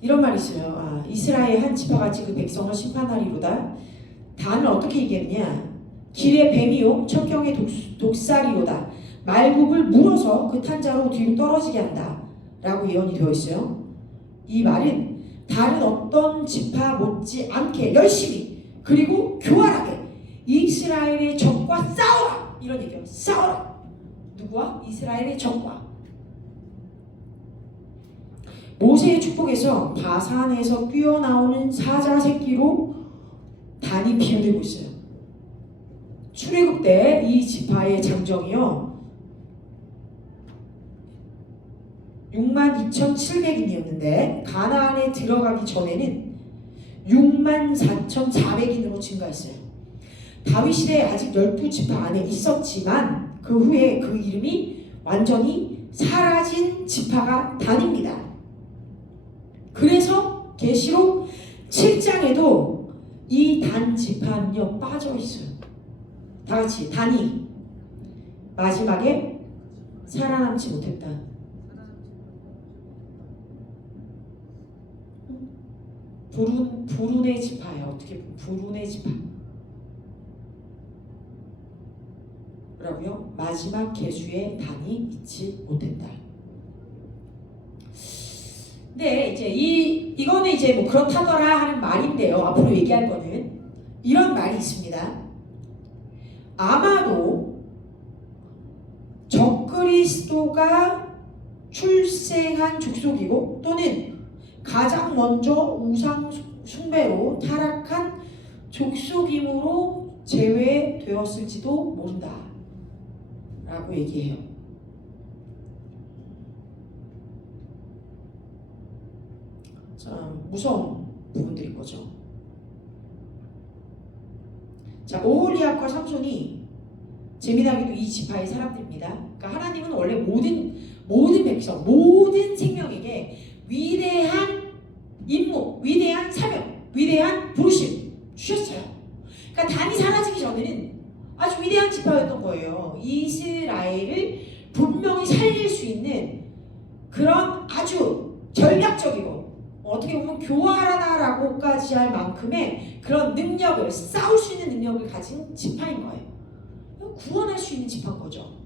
이런 말이 있어요. 이스라엘 한 지파같이 그 백성을 심판하리로다. 단을 어떻게 얘기했냐? 길의 뱀이요 첩경의 독살이로다. 말굽을 물어서 그 탄자로 뒤로 떨어지게 한다 라고 예언이 되어 있어요. 이 말은 다른 어떤 지파 못지 않게 열심히 그리고 교활하게 이스라엘의 적과 싸워라 이런 얘기예요. 싸워라. 누구와? 이스라엘의 적과. 모세의 축복에서 바산에서 뛰어나오는 사자 새끼로 단이 비유되고 있어요. 출애굽 때 이 지파의 장정이요 62,700인이었는데 가나안에 들어가기 전에는 64,400인으로 증가했어요. 다윗 시대에 아직 12지파 안에 있었지만 그 후에 그 이름이 완전히 사라진 지파가 단입니다. 그래서 계시록 7장에도 이 단 지파는요 빠져 있어요. 다 같이 단이 마지막에 살아남지 못했다. 불운의 지파예요. 어떻게 보면 불운의 지파. 뭐라고요? 마지막 계수의 단이 있지 못했다. 근데 이제 이거는 이제 뭐 그렇다더라 하는 말인데요. 앞으로 얘기할 거는 이런 말이 있습니다. 아마도 적그리스도가 출생한 족속이고 또는 가장 먼저 우상 숭배로 타락한 족속이므로 제외되었을지도 모른다 라고 얘기해요. 참 무서운 부분들인 거죠. 자, 오홀리압과 삼손이 재미나게도 이 지파의 사람들입니다. 그러니까 하나님은 원래 모든 백성, 모든 생명에게 위대한 임무, 위대한 사명, 위대한 부르심 주셨어요. 그러니까 단이 사라지기 전에는 아주 위대한 지파였던 거예요. 이스라엘을 분명히 살릴 수 있는 그런 아주 전략적이고 어떻게 보면 교활하다라고까지 할 만큼의 그런 능력을, 싸울 수 있는 능력을 가진 지파인 거예요. 구원할 수 있는 지파인 거죠.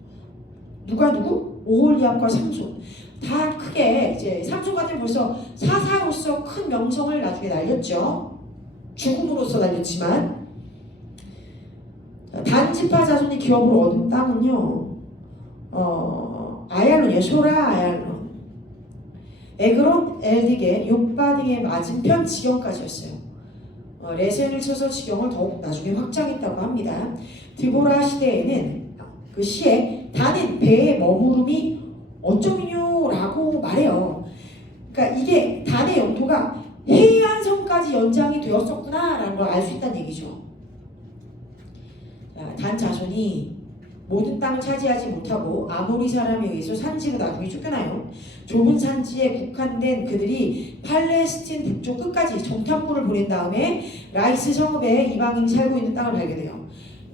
누구? 오홀리압과 삼손. 다 크게 이제 삼손 같은 벌써 사사로서 큰 명성을 나중에 날렸죠. 죽음으로써 날렸지만 단 지파 자손이 기업으로 얻은 땅은요. 아얄론이에요. 소라 아얄론. 에그론, 엘디게, 욥바 등의 맞은편 지경까지였어요. 레센을 쳐서 지경을 더욱 나중에 확장했다고 합니다. 드보라 시대에는 그 시에 단은 배에 머무름이 어쩌미뇨라고 말해요. 그러니까 이게 단의 영토가 해안선까지 연장이 되었었구나라는 걸 알 수 있다는 얘기죠. 단 자손이 모든 땅을 차지하지 못하고 아모리 사람에 의해서 산지로 나중에 쫓겨나요. 좁은 산지에 국한된 그들이 팔레스틴 북쪽 끝까지 정탐꾼을 보낸 다음에 라이스 성읍에 이방인이 살고 있는 땅을 발견해요.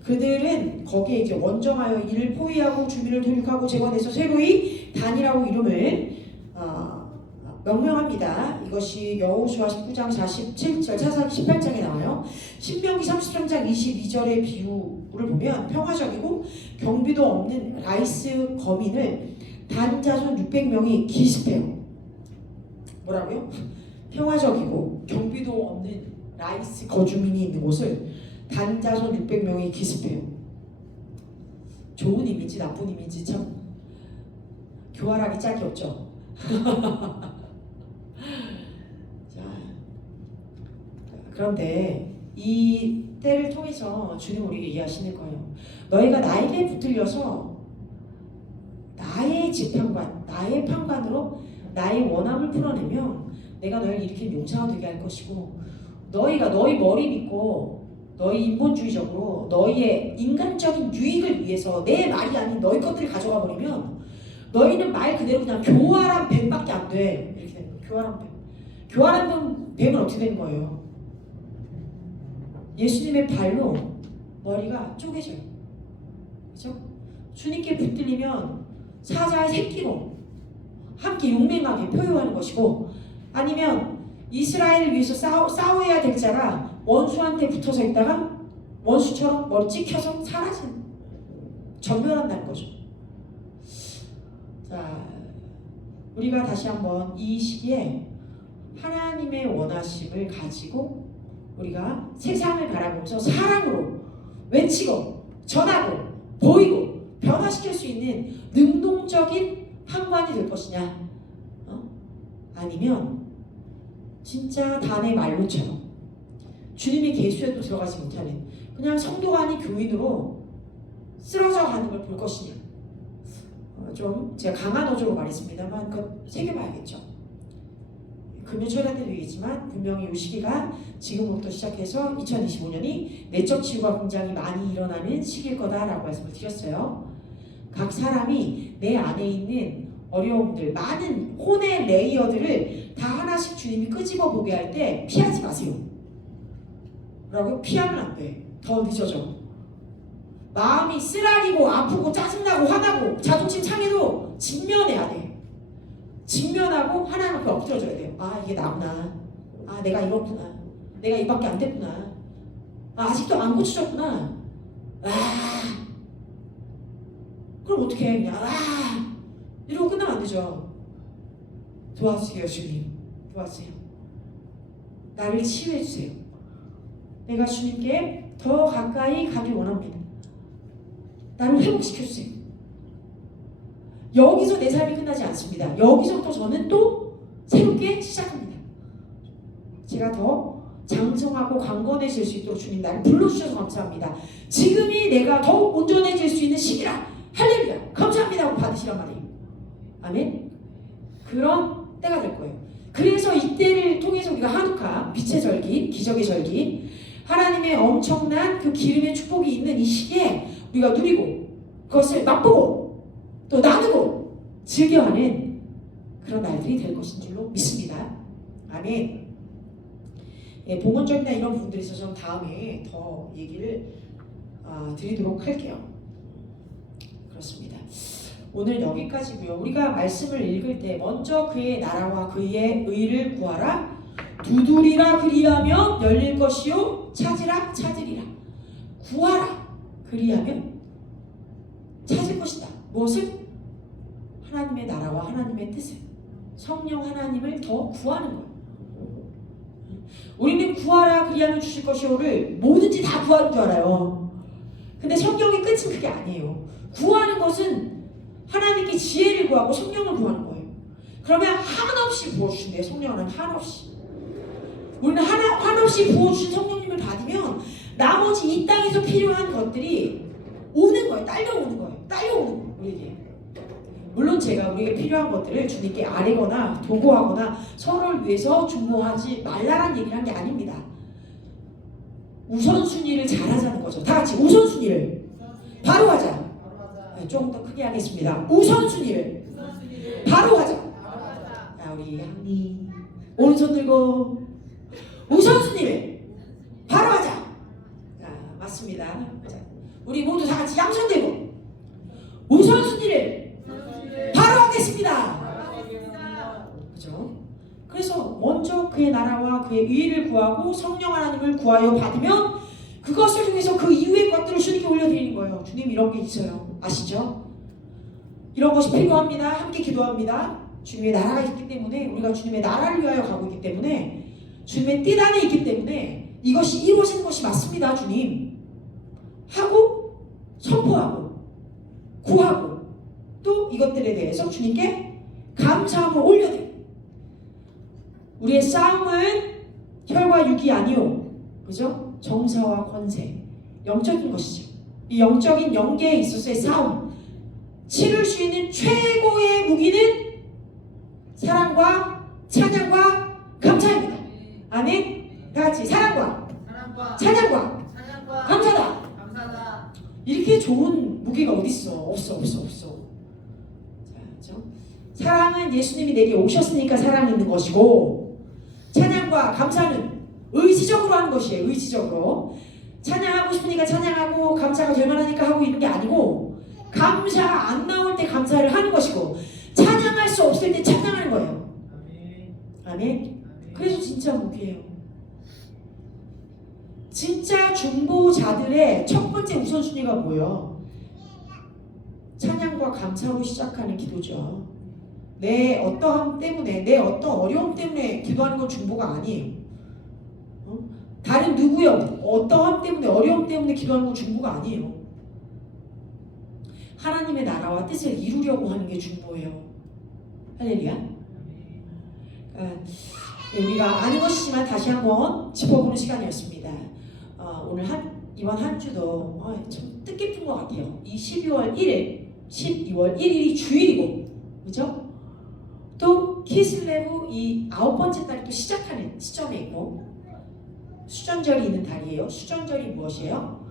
그들은 거기에 이제 원정하여 이를 포위하고 주민을 도륙하고 재건해서 새로이 단이라고 이름을 명명합니다. 이것이 여호수아 19장 47절, 차사기 18장에 나와요. 신명기 33장 22절의 비유를 보면 평화적이고 경비도 없는 라이스 거민을 단 자손 600명이 기습해요. 뭐라고요? 평화적이고 경비도 없는 라이스 거주민이 있는 곳을 단 자손 600명이 기습해요. 좋은 이미지, 나쁜 이미지 참 교활하기 짝이 없죠. 자, 그런데 이 때를 통해서 주님 우리에게 얘기하시는 거예요. 너희가 나에게 붙들려서 나의 재판관, 나의 판관으로 나의 원함을 풀어내면 내가 너희를 일으킨 용사가 되게 할 것이고 너희가 너희 머리 믿고 너희 인본주의적으로 너희의 인간적인 유익을 위해서 내 말이 아닌 너희 것들을 가져가 버리면 너희는 말 그대로 그냥 교활한 뱀밖에 안 돼. 이렇게 되는 거예요. 교활한 뱀. 교활한 뱀은 어떻게 되는 거예요? 예수님의 발로 머리가 쪼개져요. 그렇죠? 주님께 붙들리면 사자의 새끼로 함께 용맹하게 표효하는 것이고 아니면 이스라엘을 위해서 싸워야 될 자가 원수한테 붙어서 있다가 원수처럼 머리 찍혀서 사라진 전멸한다는 거죠. 자, 우리가 다시 한번 이 시기에 하나님의 원하심을 가지고 우리가 세상을 바라보면서 사랑으로 외치고 전하고 보이고 변화시킬 수 있는 능동적인 판관이 될 것이냐 아니면 진짜 단의 말로처럼 주님의 계수에도 들어가지 못하는 그냥 성도가 아닌 교인으로 쓰러져 가는 걸 볼 것이냐 좀 제가 강한 어조로 말했습니다만 그건 새겨봐야겠죠. 금요철야 때도 얘기했지만 분명히 이 시기가 지금부터 시작해서 2025년이 내적 치유가 굉장히 많이 일어나는 시기일 거다라고 말씀을 드렸어요. 각 사람이 내 안에 있는 어려움들, 많은 혼의 레이어들을 다 하나씩 주님이 끄집어 보게 할 때 피하지 마세요. 라고 피하면 안 돼. 더 늦어져. 마음이 쓰라리고 아프고 짜증나고 화나고 자존심 상해도 직면해야 돼. 직면하고 하나님 앞에 엎드려져야 돼요. 아 이게 나구나. 아 내가 이렇구나. 내가 이밖에 안 됐구나. 아 아직도 안 고쳐졌구나. 아 그럼 어떻게 해 그냥 이러고 끝나면 안 되죠. 도와주세요 주님. 도와주세요. 나를 치유해 주세요. 내가 주님께 더 가까이 가길 원합니다. 나를 회복시켜주세요. 여기서 내 삶이 끝나지 않습니다. 여기서부터 저는 또 새롭게 시작합니다. 제가 더 장성하고 강건해질 수 있도록 주님 나를 불러주셔서 감사합니다. 지금이 내가 더욱 온전해질 수 있는 시기라. 할렐루야. 감사합니다 하고 받으시란 말이에요. 아멘. 그런 때가 될 거예요. 그래서 이때를 통해서 우리가 하누카, 빛의 절기, 기적의 절기, 하나님의 엄청난 그 기름의 축복이 있는 이 시기에 우리가 누리고 그것을 맛보고 또 나누고 즐겨하는 그런 날들이 될 것인 줄로 믿습니다. 아멘. 예, 봉헌절이나 이런 부분들에 있어서 다음에 더 얘기를 드리도록 할게요. 그렇습니다. 오늘 여기까지고요. 우리가 말씀을 읽을 때 먼저 그의 나라와 그의 의를 구하라. 두드리라 그리하면 열릴 것이요 찾으라 찾으리라. 구하라 그리하면 찾을 것이다. 무엇을? 하나님의 나라와 하나님의 뜻을, 성령 하나님을 더 구하는 거예요. 우리는 구하라 그리하면 주실 것이요를 뭐든지 다 구하는 줄 알아요. 근데 성경의 끝은 그게 아니에요. 구하는 것은 하나님께 지혜를 구하고 성령을 구하는 거예요. 그러면 한없이 부어주신대요. 성령 하나님 한없이. 우리는 한없이 부어주신 성령님을 받으면 나머지 이 땅에서 필요한 것들이 오는 거예요. 딸려오는 거예요. 딸려오는 거예요. 우리에게. 물론 제가 우리에게 필요한 것들을 주님께 아뢰거나 도구하거나 서로를 위해서 중보하지 말라는 얘기를 한 게 아닙니다. 우선순위를 잘하자는 거죠. 다 같이 우선순위를 바로 하자. 네, 조금 더 크게 하겠습니다. 우선순위를 바로 하자. 자, 우리 향리 오른손 들고 우선순위를 바로 하자. 자, 맞습니다. 자, 우리 모두 다 같이 양손 들고 우선순위를 바로 하겠습니다. 그죠? 그래서 먼저 그의 나라와 그의 의를 구하고 성령 하나님을 구하여 받으면 그것을 통해서 그 이후의 것들을 주님께 올려드리는 거예요. 주님 이런 게 있어요. 아시죠? 이런 것이 필요합니다. 함께 기도합니다. 주님의 나라가 있기 때문에 우리가 주님의 나라를 위하여 가고 있기 때문에 주님의 뜻 안에 있기 때문에 이것이 이루어지는 것이 맞습니다. 주님 하고 선포하고 구하고 또 이것들에 대해서 주님께 감사함을 올려드립니다. 우리의 싸움은 혈과 육이 아니오, 그죠? 정사와 권세, 영적인 것이죠. 이 영적인 영계에 있어서의 싸움, 치를 수 있는 최고의 무기는 사랑과 찬양과 감사입니다. 아멘. 다 같이 사랑과 찬양과 감사다. 이렇게 좋은 무기가 어디 있어? 없어. 자, 그렇죠? 사랑은 예수님이 내게 오셨으니까 사랑이 있는 것이고, 찬양과 감사는 의지적으로 하는 것이에요. 의지적으로. 찬양하고 싶으니까 찬양하고 감사가 될 만하니까 하고 이런 게 아니고, 감사 안 나올 때 감사를 하는 것이고, 찬양할 수 없을 때 찬양하는 거예요. 아멘. 그래서 진짜 무기예요. 진짜 중보자들의 첫 번째 우선순위가 뭐예요? 찬양과 감사로 시작하는 기도죠. 내 어떠함 때문에, 내 어떤 어려움 때문에 기도하는 건 중보가 아니에요. 다른 누구요? 어떠함 때문에, 어려움 때문에 기도하는 건 중보가 아니에요. 하나님의 나라와 뜻을 이루려고 하는 게 중보예요. 할렐루야. 우리가 아는 것이지만 다시 한번 짚어보는 시간이었습니다. 오늘 이번 한 주도 좀 뜻깊은 것 같아요. 이 12월 1일이 주일이고, 그죠? 또 키슬레브 이 9번째 달이 또 시작하는 시점에 있고, 수전절이 있는 달이에요. 수전절이 무엇이에요?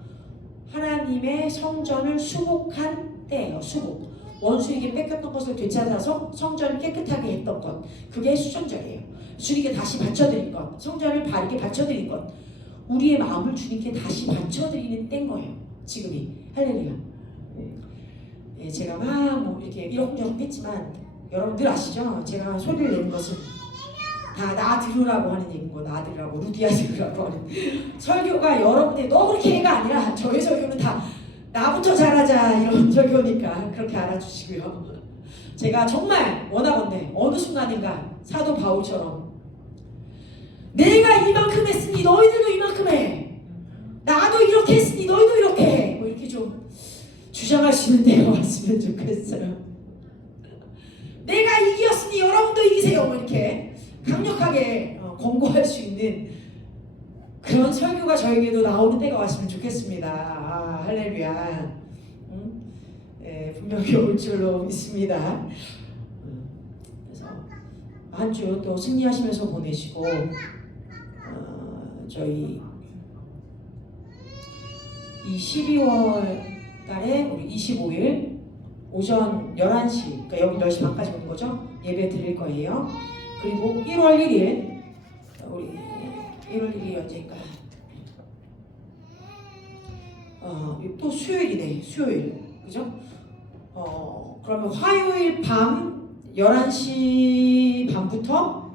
하나님의 성전을 수복한 때예요. 수복. 원수에게 뺏겼던 것을 되찾아서 성전을 깨끗하게 했던 것, 그게 수전절이에요. 주님께 다시 바쳐드린 것, 성전을 바르게 바쳐드린 것, 우리의 마음을 주님께 다시 바쳐드리는 때인 거예요. 지금이. 할렐루야. 예, 제가 막 이렇게 이런저런 했지만 여러분 늘 아시죠? 제가 소리를 내는 것은 다 나 들으라고 하는 얘기인 거, 나 들으라고, 루디아 들으라고 하는 설교가 여러분의 너 그렇게 해가 아니라 저의 설교는 다 나부터 잘하자 이런 설교니까 그렇게 알아주시고요. 제가 정말 원하건대 어느 순간인가 사도 바울처럼 내가 이만큼 했으니 너희들도 이만큼 해, 나도 이렇게 했으니 너희도 이렇게 해, 뭐 이렇게 좀 주장할 공고하시는 때가 왔으면 좋겠어요. 내가 이겼으니 여러분도 이기세요. 이렇게 강력하게 권고할 수 있는 그런 설교가 저에게도 나오는 때가 왔으면 좋겠습니다. 할렐루야. 분명히 올 줄로 믿습니다. 그래서 한 주 또 승리하시면서 보내시고 저희 이 12월 달에 우리 25일 오전 11시, 그러니까 여기 10시 반까지 오는 거죠? 예배 드릴 거예요. 그리고 1월 1일, 우리 1월 1일이 언제인가? 또 수요일이네, 수요일. 그죠? 그러면 화요일 밤 11시 반부터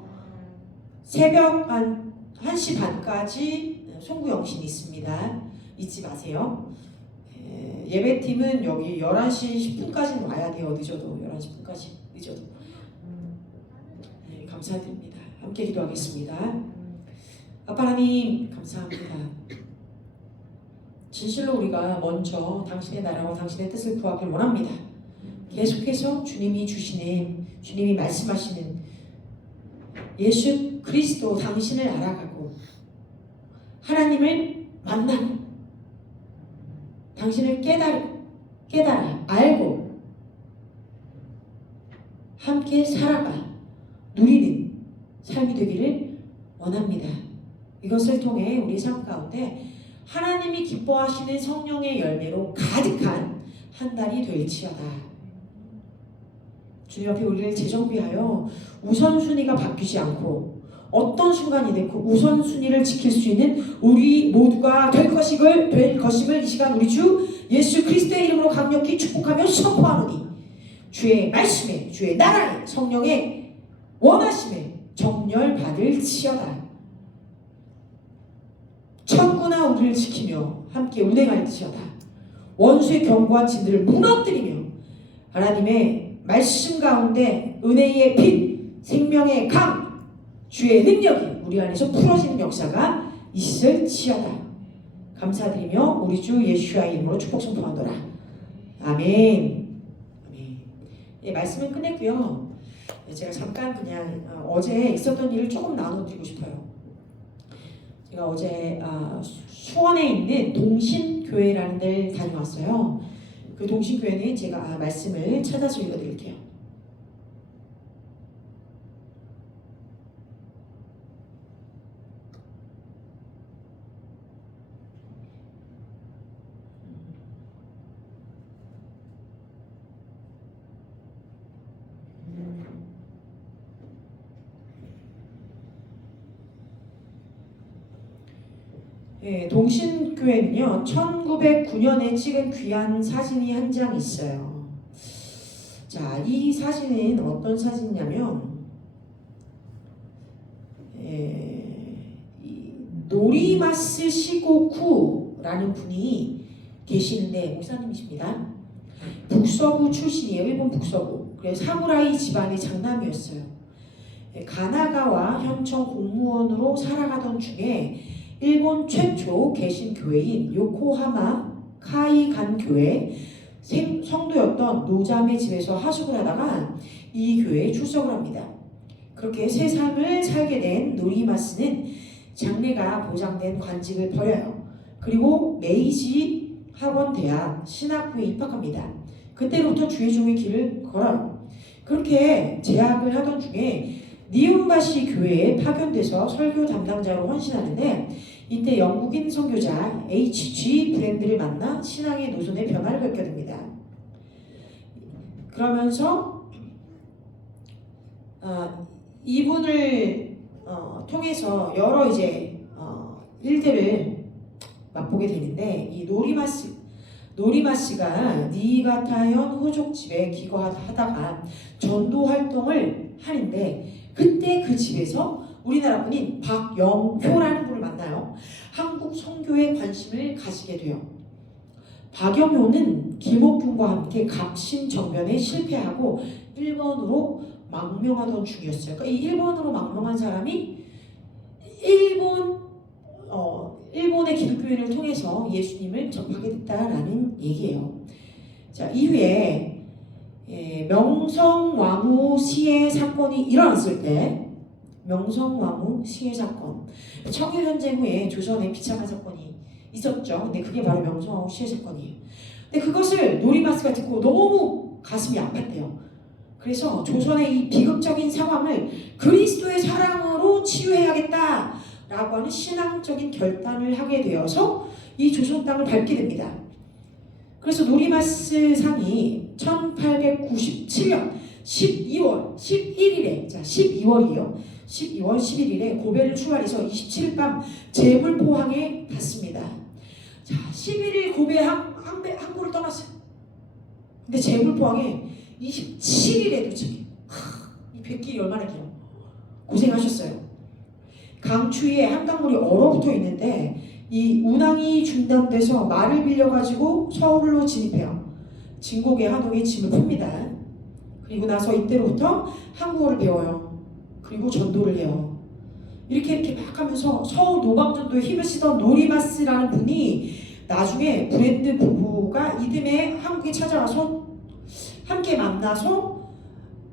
새벽 한 1시 반까지 송구영신이 있습니다. 잊지 마세요. 예배팀은 여기 11시 10분까지는 와야 돼요. 늦어도 11시 10분까지 늦어도. 네, 감사드립니다. 함께 기도하겠습니다. 아빠 하나님 감사합니다. 진실로 우리가 먼저 당신의 나라와 당신의 뜻을 구하길 원합니다. 계속해서 주님이 주시는, 주님이 말씀하시는 예수 그리스도 당신을 알아가고 하나님을 만나고 당신을 깨달아 알고 함께 살아가 누리는 삶이 되기를 원합니다. 이것을 통해 우리 삶 가운데 하나님이 기뻐하시는 성령의 열매로 가득한 한 달이 될지어다. 주님 앞에 우리를 재정비하여 우선순위가 바뀌지 않고 어떤 순간이든 그 우선순위를 지킬 수 있는 우리 모두가 될 것임을 이 시간 우리 주 예수 그리스도의 이름으로 강력히 축복하며 선포하노니 주의 말씀에 주의 나라에 성령의 원하심에 정렬받을지어다. 천구나 우리를 지키며 함께 운행할지어다. 원수의 견고한 진들을 무너뜨리며 하나님의 말씀 가운데 은혜의 빛 생명의 강 주의 능력이 우리 안에서 풀어지는 역사가 있을지어다. 감사드리며 우리 주 예수와의 이름으로 축복 선포하노라. 아멘. 아멘. 예, 말씀은 끝냈고요. 제가 잠깐 그냥 어제 있었던 일을 조금 나눠드리고 싶어요. 제가 어제 수원에 있는 동신교회라는 데를 다녀왔어요. 그 동신교회는 제가 말씀을 찾아서 읽어드릴게요. 예, 동신교회는요 1909년에 찍은 귀한 사진이 한 장 있어요. 자, 이 사진은 어떤 사진이냐면 이 노리마스 시고쿠라는 분이 계시는데 목사님이십니다. 북서부 출신이에요. 일본 북서부. 그래서 사무라이 집안의 장남이었어요. 가나가와 현청 공무원으로 살아가던 중에 일본 최초 개신교회인 요코하마 카이간 교회 성도였던 노자매 집에서 하숙을 하다가 이 교회에 출석을 합니다. 그렇게 세상을 살게 된 노리마스는 장래가 보장된 관직을 버려요. 그리고 메이지 학원 대학 신학부에 입학합니다. 그때부터 주의 종의 길을 걸어요. 그렇게 재학을 하던 중에 니움바시 교회에 파견돼서 설교 담당자로 헌신하는데 이때 영국인 선교자 H.G. 브랜드를 만나 신앙의 노선에 변화를 겪게 됩니다. 그러면서 이분을 통해서 여러 일들을 맛보게 되는데 이 노리마씨가 니가타현 호족집에 기거하다가 전도 활동을 하는데 그때 그 집에서 우리나라 분인 박영효라는 분을 만나요. 한국 선교에 관심을 가지게 돼요. 박영효는 김옥균과 함께 갑신정변에 실패하고 일본으로 망명하던 중이었어요. 그러니까 이 일본으로 망명한 사람이 일본의 기독교인을 통해서 예수님을 접하게 됐다라는 얘기예요. 자, 이후에 명성왕후 시해 사건이 일어났을 때, 명성왕후 시해 사건, 청일전쟁 후에 조선에 비참한 사건이 있었죠. 근데 그게 바로 명성왕후 시해 사건이에요. 근데 그것을 노리마스가 듣고 너무 가슴이 아팠대요. 그래서 조선의 이 비극적인 상황을 그리스도의 사랑으로 치유해야겠다라고 하는 신앙적인 결단을 하게 되어서 이 조선 땅을 밟게 됩니다. 그래서 노리마스 상이 1897년 12월 11일에, 자 12월이에요. 12월 11일에 고베를 출발해서 27일 밤 제물포항에 닿습니다. 자 11일 고베 항구를 떠났어요. 근데 제물포항에 27일에 도착해요. 이 백길이 얼마나 길어. 고생하셨어요. 강추위에 한강물이 얼어붙어 있는데 이 운항이 중단돼서 말을 빌려가지고 서울로 진입해요. 진곡의 한옥에 짐을 풉니다. 그리고 나서 이때로부터 한국어를 배워요. 그리고 전도를 해요. 이렇게 막 하면서 서울 노방전도에 힘을 쓰던 노리마스라는 분이 나중에 브랜드 부부가 이듬해 한국에 찾아와서 함께 만나서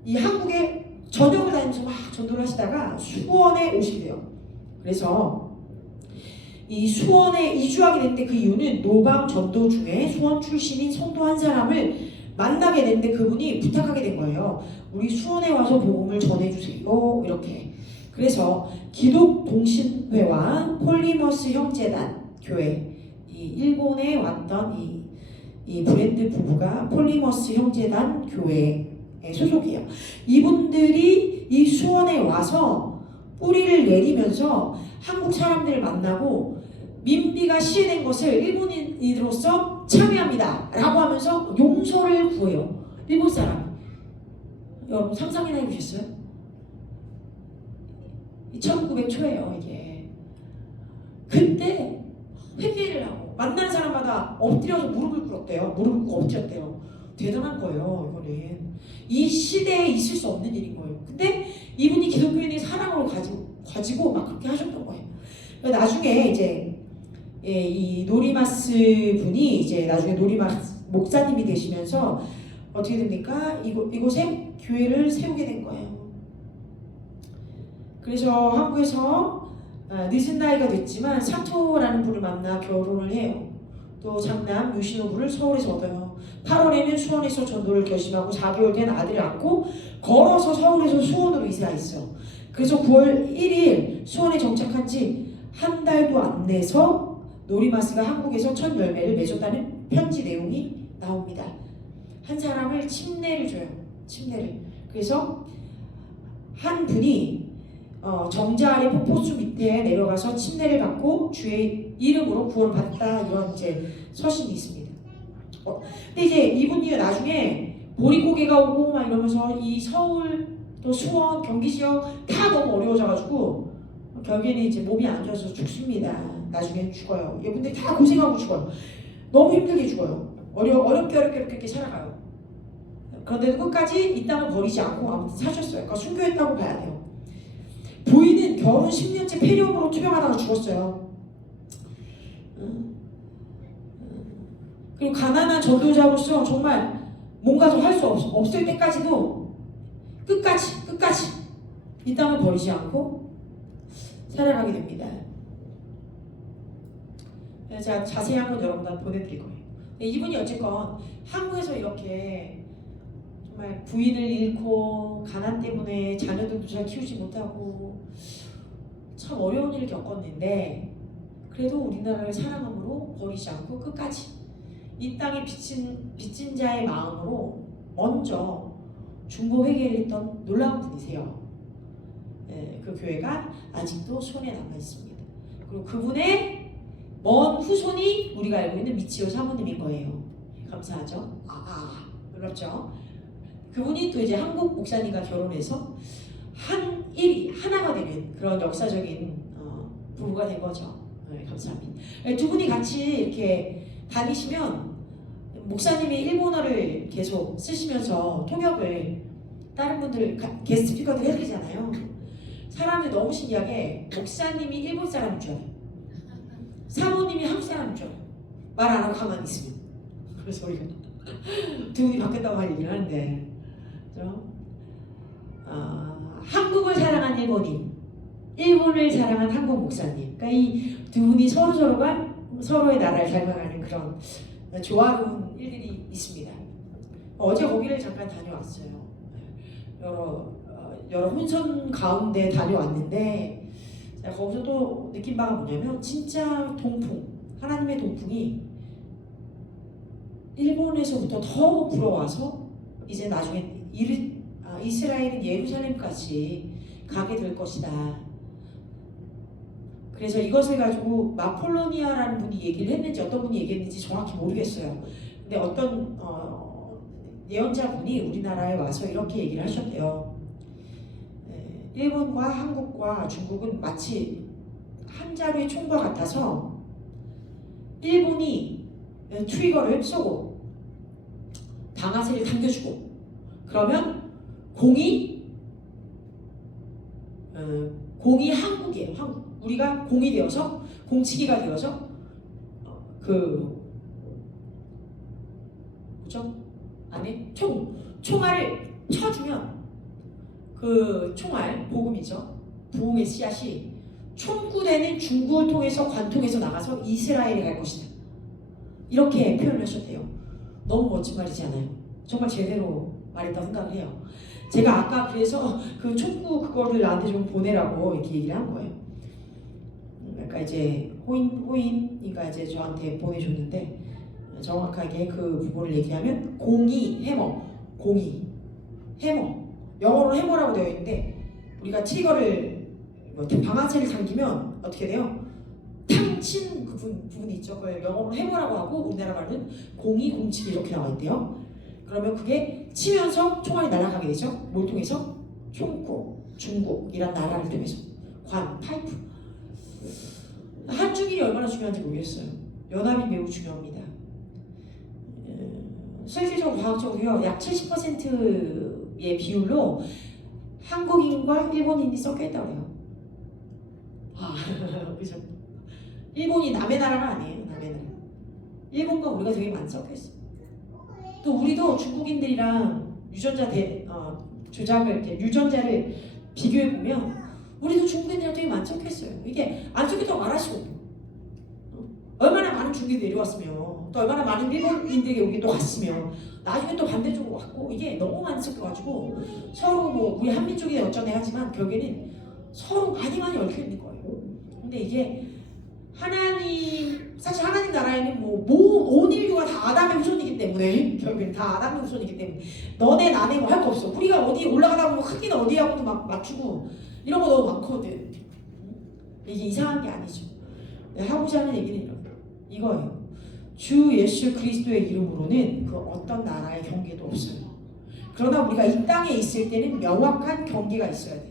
이 한국에 전역을 다니면서 막 전도를 하시다가 수원에 오시게 돼요. 그래서 이 수원에 이주하게 됐는데 그 이유는 노방 전도 중에 수원 출신인 성도 한 사람을 만나게 됐는데 그분이 부탁하게 된 거예요. 우리 수원에 와서 복음을 전해주세요. 이렇게. 그래서 기독동신회와 폴리머스 형제단 교회, 이 일본에 왔던 이 브랜드 부부가 폴리머스 형제단 교회에 소속이에요. 이분들이 이 수원에 와서 뿌리를 내리면서 한국 사람들을 만나고 민비가 시해된 것을 일본인으로서 참여합니다 라고 하면서 용서를 구해요. 일본 사람. 여러분 상상이나 해보셨어요? 1900 초예요 이게. 그때 회개를 하고 만나는 사람마다 엎드려서 무릎을 꿇었대요. 무릎을 꿇고 엎드렸대요. 대단한 거예요. 이거는 이 시대에 있을 수 없는 일인 거예요. 근데 이분이 기독교인의 사랑을 가지고 막 그렇게 하셨던 거예요. 나중에 이제 이 노리마스 분이 이제 나중에 노리마스 목사님이 되시면서 어떻게 됩니까? 이곳에 교회를 세우게 된 거예요. 그래서 한국에서 늦은 나이가 됐지만 사토라는 분을 만나 결혼을 해요. 또 장남 유신호부를 서울에서 얻어요. 8월에는 수원에서 전도를 결심하고 4개월 된 아들을 안고 걸어서 서울에서 수원으로 이사했어. 그래서 9월 1일 수원에 정착한 지 한 달도 안 돼서 노리마스가 한국에서 첫 열매를 맺었다는 편지 내용이 나옵니다. 한 사람을 침례를 줘요. 침례를. 그래서 한 분이 정자 아래 폭포수 밑에 내려가서 침례를 받고 주의 이름으로 구원을 받았다 이런 이제 서신이 있습니다. 근데 이제 이분이 나중에 보릿고개가 오고 막 이러면서 이 서울 또 수원 경기 지역 다 너무 어려워져가지고 결국에는 이제 몸이 안 좋아서 죽습니다. 나중에 죽어요. 이분들이 다 고생하고 죽어요. 너무 힘들게 죽어요. 어렵게 이렇게 살아가요. 그런데도 끝까지 이 땅을 버리지 않고 아무튼 사셨어요. 그러니까 순교했다고 봐야 돼요. 부인은 결혼 10년째 폐렴으로 투병하다가 죽었어요. 그리고 가난한 전도자로서 정말 뭔가 더 할 수 없을 때까지도 끝까지 이 땅을 버리지 않고 살아가게 됩니다. 제가 자세한 건 여러분들 보내드릴 거예요. 이분이 어쨌건 한국에서 이렇게 정말 부인을 잃고 가난 때문에 자녀들도 잘 키우지 못하고 참 어려운 일을 겪었는데 그래도 우리나라를 사랑함으로 버리지 않고 끝까지 이 땅에 빚진 자의 마음으로 먼저 중보 회개를 했던 놀라운 분이세요. 그 교회가 아직도 손에 남아 있습니다. 그리고 그분의 먼 후손이 우리가 알고 있는 미치오 사모님인 거예요. 감사하죠? 놀랍죠? 그분이 또 이제 한국 목사님과 결혼해서 하나가 되는 그런 역사적인 부부가 된 거죠. 감사합니다. 두 분이 같이 이렇게 다니시면 목사님이 일본어를 계속 쓰시면서 통역을 다른 분들 게스트 스피커들 해드리잖아요. 사람들이 너무 신기하게 목사님이 일본 사람인 줄 알아요. 사모님이 한국 사람인 줄 알아요. 말 안 하고 가만히 있으면. 그래서 우리가 두 분이 바뀌었다고 말 얘기를 하는데, 그죠? 한국을 사랑한 일본인, 일본을 사랑한 한국 목사님. 그러니까 이 두 분이 서로가 서로의 나라를 닮아가는 그런 조화로운 일들이 있습니다. 어제 거기를 잠깐 다녀왔어요. 여러 혼선 가운데 다녀왔는데 거기서 또 느낀 바가 뭐냐면 진짜 동풍, 하나님의 동풍이 일본에서부터 더 불어와서 이제 나중에 이스라엘은 예루살렘까지 가게 될 것이다. 그래서 이것을 가지고 마폴로니아라는 분이 얘기를 했는지 어떤 분이 얘기했는지 정확히 모르겠어요. 근데 어떤 예언자분이 우리나라에 와서 이렇게 얘기를 하셨대요. 일본과 한국과 중국은 마치 한 자루의 총과 같아서 일본이 트리거를 쏘고 방아쇠를 당겨주고 그러면 공이 한국이에요. 한국. 우리가 공이 되어서 공치기가 되어서 그죠? 안에 총알을 쳐주면 그 총알 복음이죠. 부흥의 씨앗이 총구되는 중국을 통해서 관통해서 나가서 이스라엘에 갈 것이다. 이렇게 표현을 하셨대요. 너무 멋진 말이지 않아요? 정말 제대로 말했다고 생각을 해요. 제가 아까 그래서 그 총구 그거를 나한테 좀 보내라고 이렇게 얘기를 한 거예요. 그러니까 이제 호인이가 이제 저한테 보내줬는데 정확하게 그 부분을 얘기하면 공이 해머, 영어로 해머라고 되어 있는데 우리가 트리거를 방아쇠를 당기면 어떻게 돼요? 탕친 그 부분이 있죠. 그걸 영어로 해머라고 하고 우리나라 말은 공치기 이렇게 나와 있대요. 그러면 그게 치면서 총알이 날아가게 되죠. 뭘 통해서? 중국이란 나라를 통해서 파이프. 한중일이 얼마나 중요한지 모르겠어요. 연합이 매우 중요합니다. 실질적으로 과학적으로요, 약 70%의 비율로 한국인과 일본인이 섞여 있다고 해요. 그죠? 일본이 남의 나라가 아니에요. 남의 나라. 일본과 우리가 되게 많이 섞여 있어요. 또 우리도 중국인들이랑 유전자를 비교해 보면 우리도 중국인들이랑 되게 많이 섞여 있어요. 이게 안 섞였다고 말할 수가 없고, 얼마나 많은 중국인들이 내려왔으면, 또 얼마나 많은 일본인들이 여기 또 갔으면, 나중에 또 반대쪽으로 왔고, 이게 너무 많이 섞여가지고 서로 우리 한민족이 어쩌네 하지만 결국에는 서로 많이 얽혀 있는 거예요. 근데 이게 사실 하나님 나라에는 온 인류가 다 아담의 후손이기 때문에, 결국엔 다 아담의 후손이기 때문에 너네 나네 할 거 없어. 우리가 어디 올라가다 보면 크기는 어디하고도 막 맞추고 이런 거 너무 많거든. 이게 이상한 게 아니죠. 내가 하고자 하는 얘기는 이거예요. 주 예수 그리스도의 이름으로는 그 어떤 나라의 경계도 없어요. 그러나 우리가 이 땅에 있을 때는 명확한 경계가 있어야 돼요.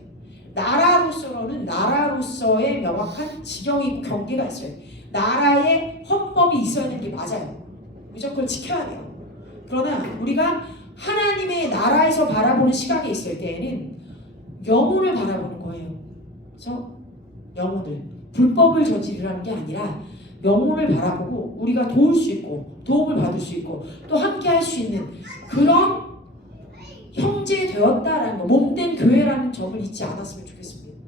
나라로서는 나라로서의 명확한 지경이고 경계가 있어야 돼요. 나라의 헌법이 있어야 되는 게 맞아요. 무조건 그걸 지켜야 돼요. 그러나 우리가 하나님의 나라에서 바라보는 시각에 있을 때에는 영혼을 바라보는 거예요. 그래서 영혼을, 불법을 저지르라는 게 아니라 영혼을 바라보고 우리가 도울 수 있고 도움을 받을 수 있고 또 함께 할 수 있는 그런 형제 되었다라는 거, 몸된 교회라는 점을 잊지 않았으면 좋겠습니다.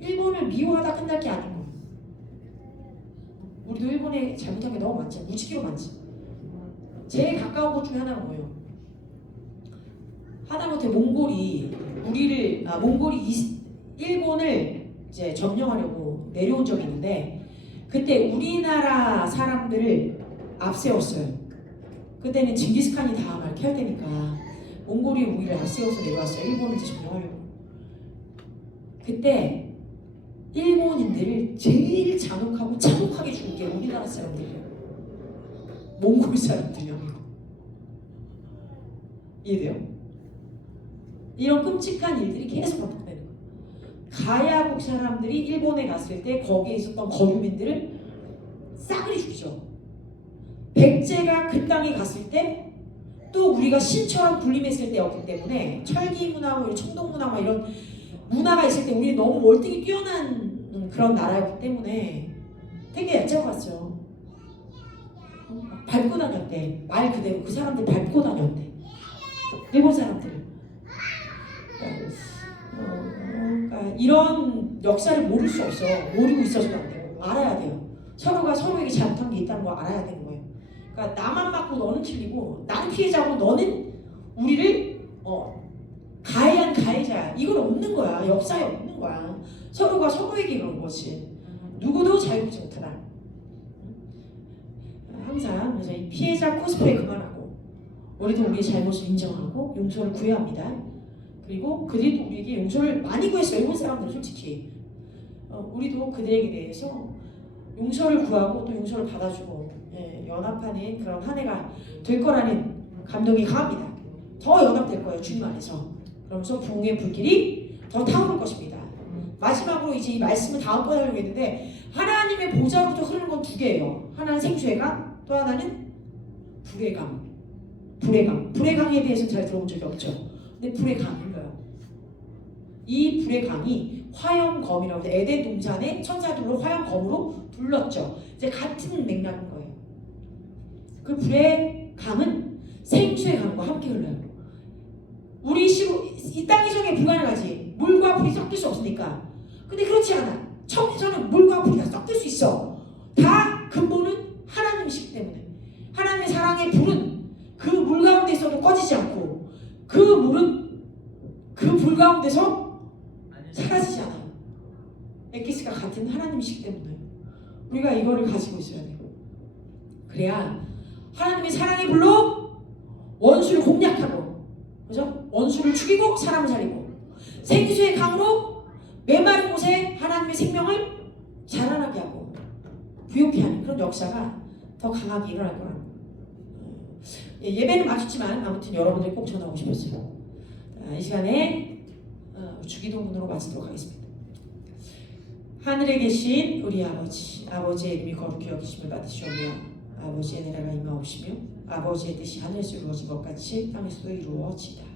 일본을 미워하다 끝날 게 아닌 거. 우리도 일본에 잘못한 게 너무 많지, 무지개로 많지. 제일 가까운 것 중에 하나가 뭐예요? 하다못해 몽골이 일본을 이제 점령하려고 내려온 적이 있는데 그때 우리나라 사람들을 앞세웠어요. 그때는 징기스칸이 다 말 켜야 되니까 몽골이 우리를 앞세워서 내려왔어요. 일본을 이제 점령하려고. 그때 일본인들을 제일 잔혹하고 참혹하게 죽인 게 우리나라 사람들이에요. 몽골 사람들이요. 이해돼요? 이런 끔찍한 일들이 계속 반복되는 거예요. 가야국 사람들이 일본에 갔을 때 거기에 있었던 거주민들을 싸그리 죽이죠. 백제가 그 땅에 갔을 때 또 우리가 신처럼 군림했을 때였기 때문에 철기 문화, 청동 문화 이런 문화가 있을 때 우리 너무 월등히 뛰어난 그런 나라였기 때문에 되게 얕잡았죠. 밟고 다녔대. 말 그대로 그 사람들 밟고 다녔대. 일본 사람들. 그러니까 이런 역사를 모를 수 없어. 모르고 있어서도 안 되고 알아야 돼요. 서로가 서로에게 잘못한 게 있다는 걸 알아야 되는 거예요. 그러니까 나만 맞고 너는 틀리고 나는 피해자고 너는 우리를 가해한 가해자야. 이건 없는 거야. 역사에 없는 거야. 서로가 서로에게 그런 거지. 누구도 자유롭지 못하다. 항상 그래서 이 피해자 코스프레 그만하고 우리도 우리의 잘못을 인정하고 용서를 구해야 합니다. 그리고 그들도 우리에게 용서를 많이 구했어요. 일본 사람들은 솔직히 우리도 그들에게 대해서 용서를 구하고 또 용서를 받아주고 연합하는 그런 한 해가 될 거라는 감동이 강합니다. 더 연합될 거예요. 주님 안에서. 그러면서 부흥의 불길이 더 타오를 것입니다. 마지막으로 이제 이 말씀을 다음번에 하려고 했는데 하나님의 보좌로부터 흐르는 건 두 개예요. 하나는 생수의 강, 또 하나는 불의 강. 불의 강. 불의 강에 대해서 잘 들어본 적이 없죠. 근데 불의 강이 흘러요. 이 불의 강이 화염검이라고 해서 에덴 동산의 천사들로 화염검으로 불렀죠. 이제 같은 맥락인 거예요. 그 불의 강은 생수의 강과 함께 흘러요. 우리 이 땅이 성에 불가능하지. 물과 불이 섞일 수 없으니까. 근데 그렇지 않아. 천에서는 물과 불이 다 섞일 수 있어. 다 근본은 하나님이시기 때문에. 하나님의 사랑의 불은 그 물 가운데 있어도 꺼지지 않고 그 물은 그 불 가운데서 사라지지 않아요. 엑기스가 같은 하나님이시기 때문에 우리가 이거를 가지고 있어야 돼요. 그래야 하나님의 사랑의 불로 원수를 공략하고, 그죠? 원수를 죽이고 사람을 살리고, 생수의 강으로 메마른 곳에 하나님의 생명을 자라나게 하고 부욕해 하는 그런 역사가 더 강하게 일어날 거라는 거예요. 예배는 마쳤지만 아무튼 여러분들 꼭 전하고 싶었어요. 이 시간에 주기도문으로 마치도록 하겠습니다. 하늘에 계신 우리 아버지, 아버지의 이름이 거룩히 여기심을 받으시오며 아버지의 나라가 임하옵시며 아버지의 뜻이 하늘에서 이루어진 것 같이 땅에서도 이루어지다.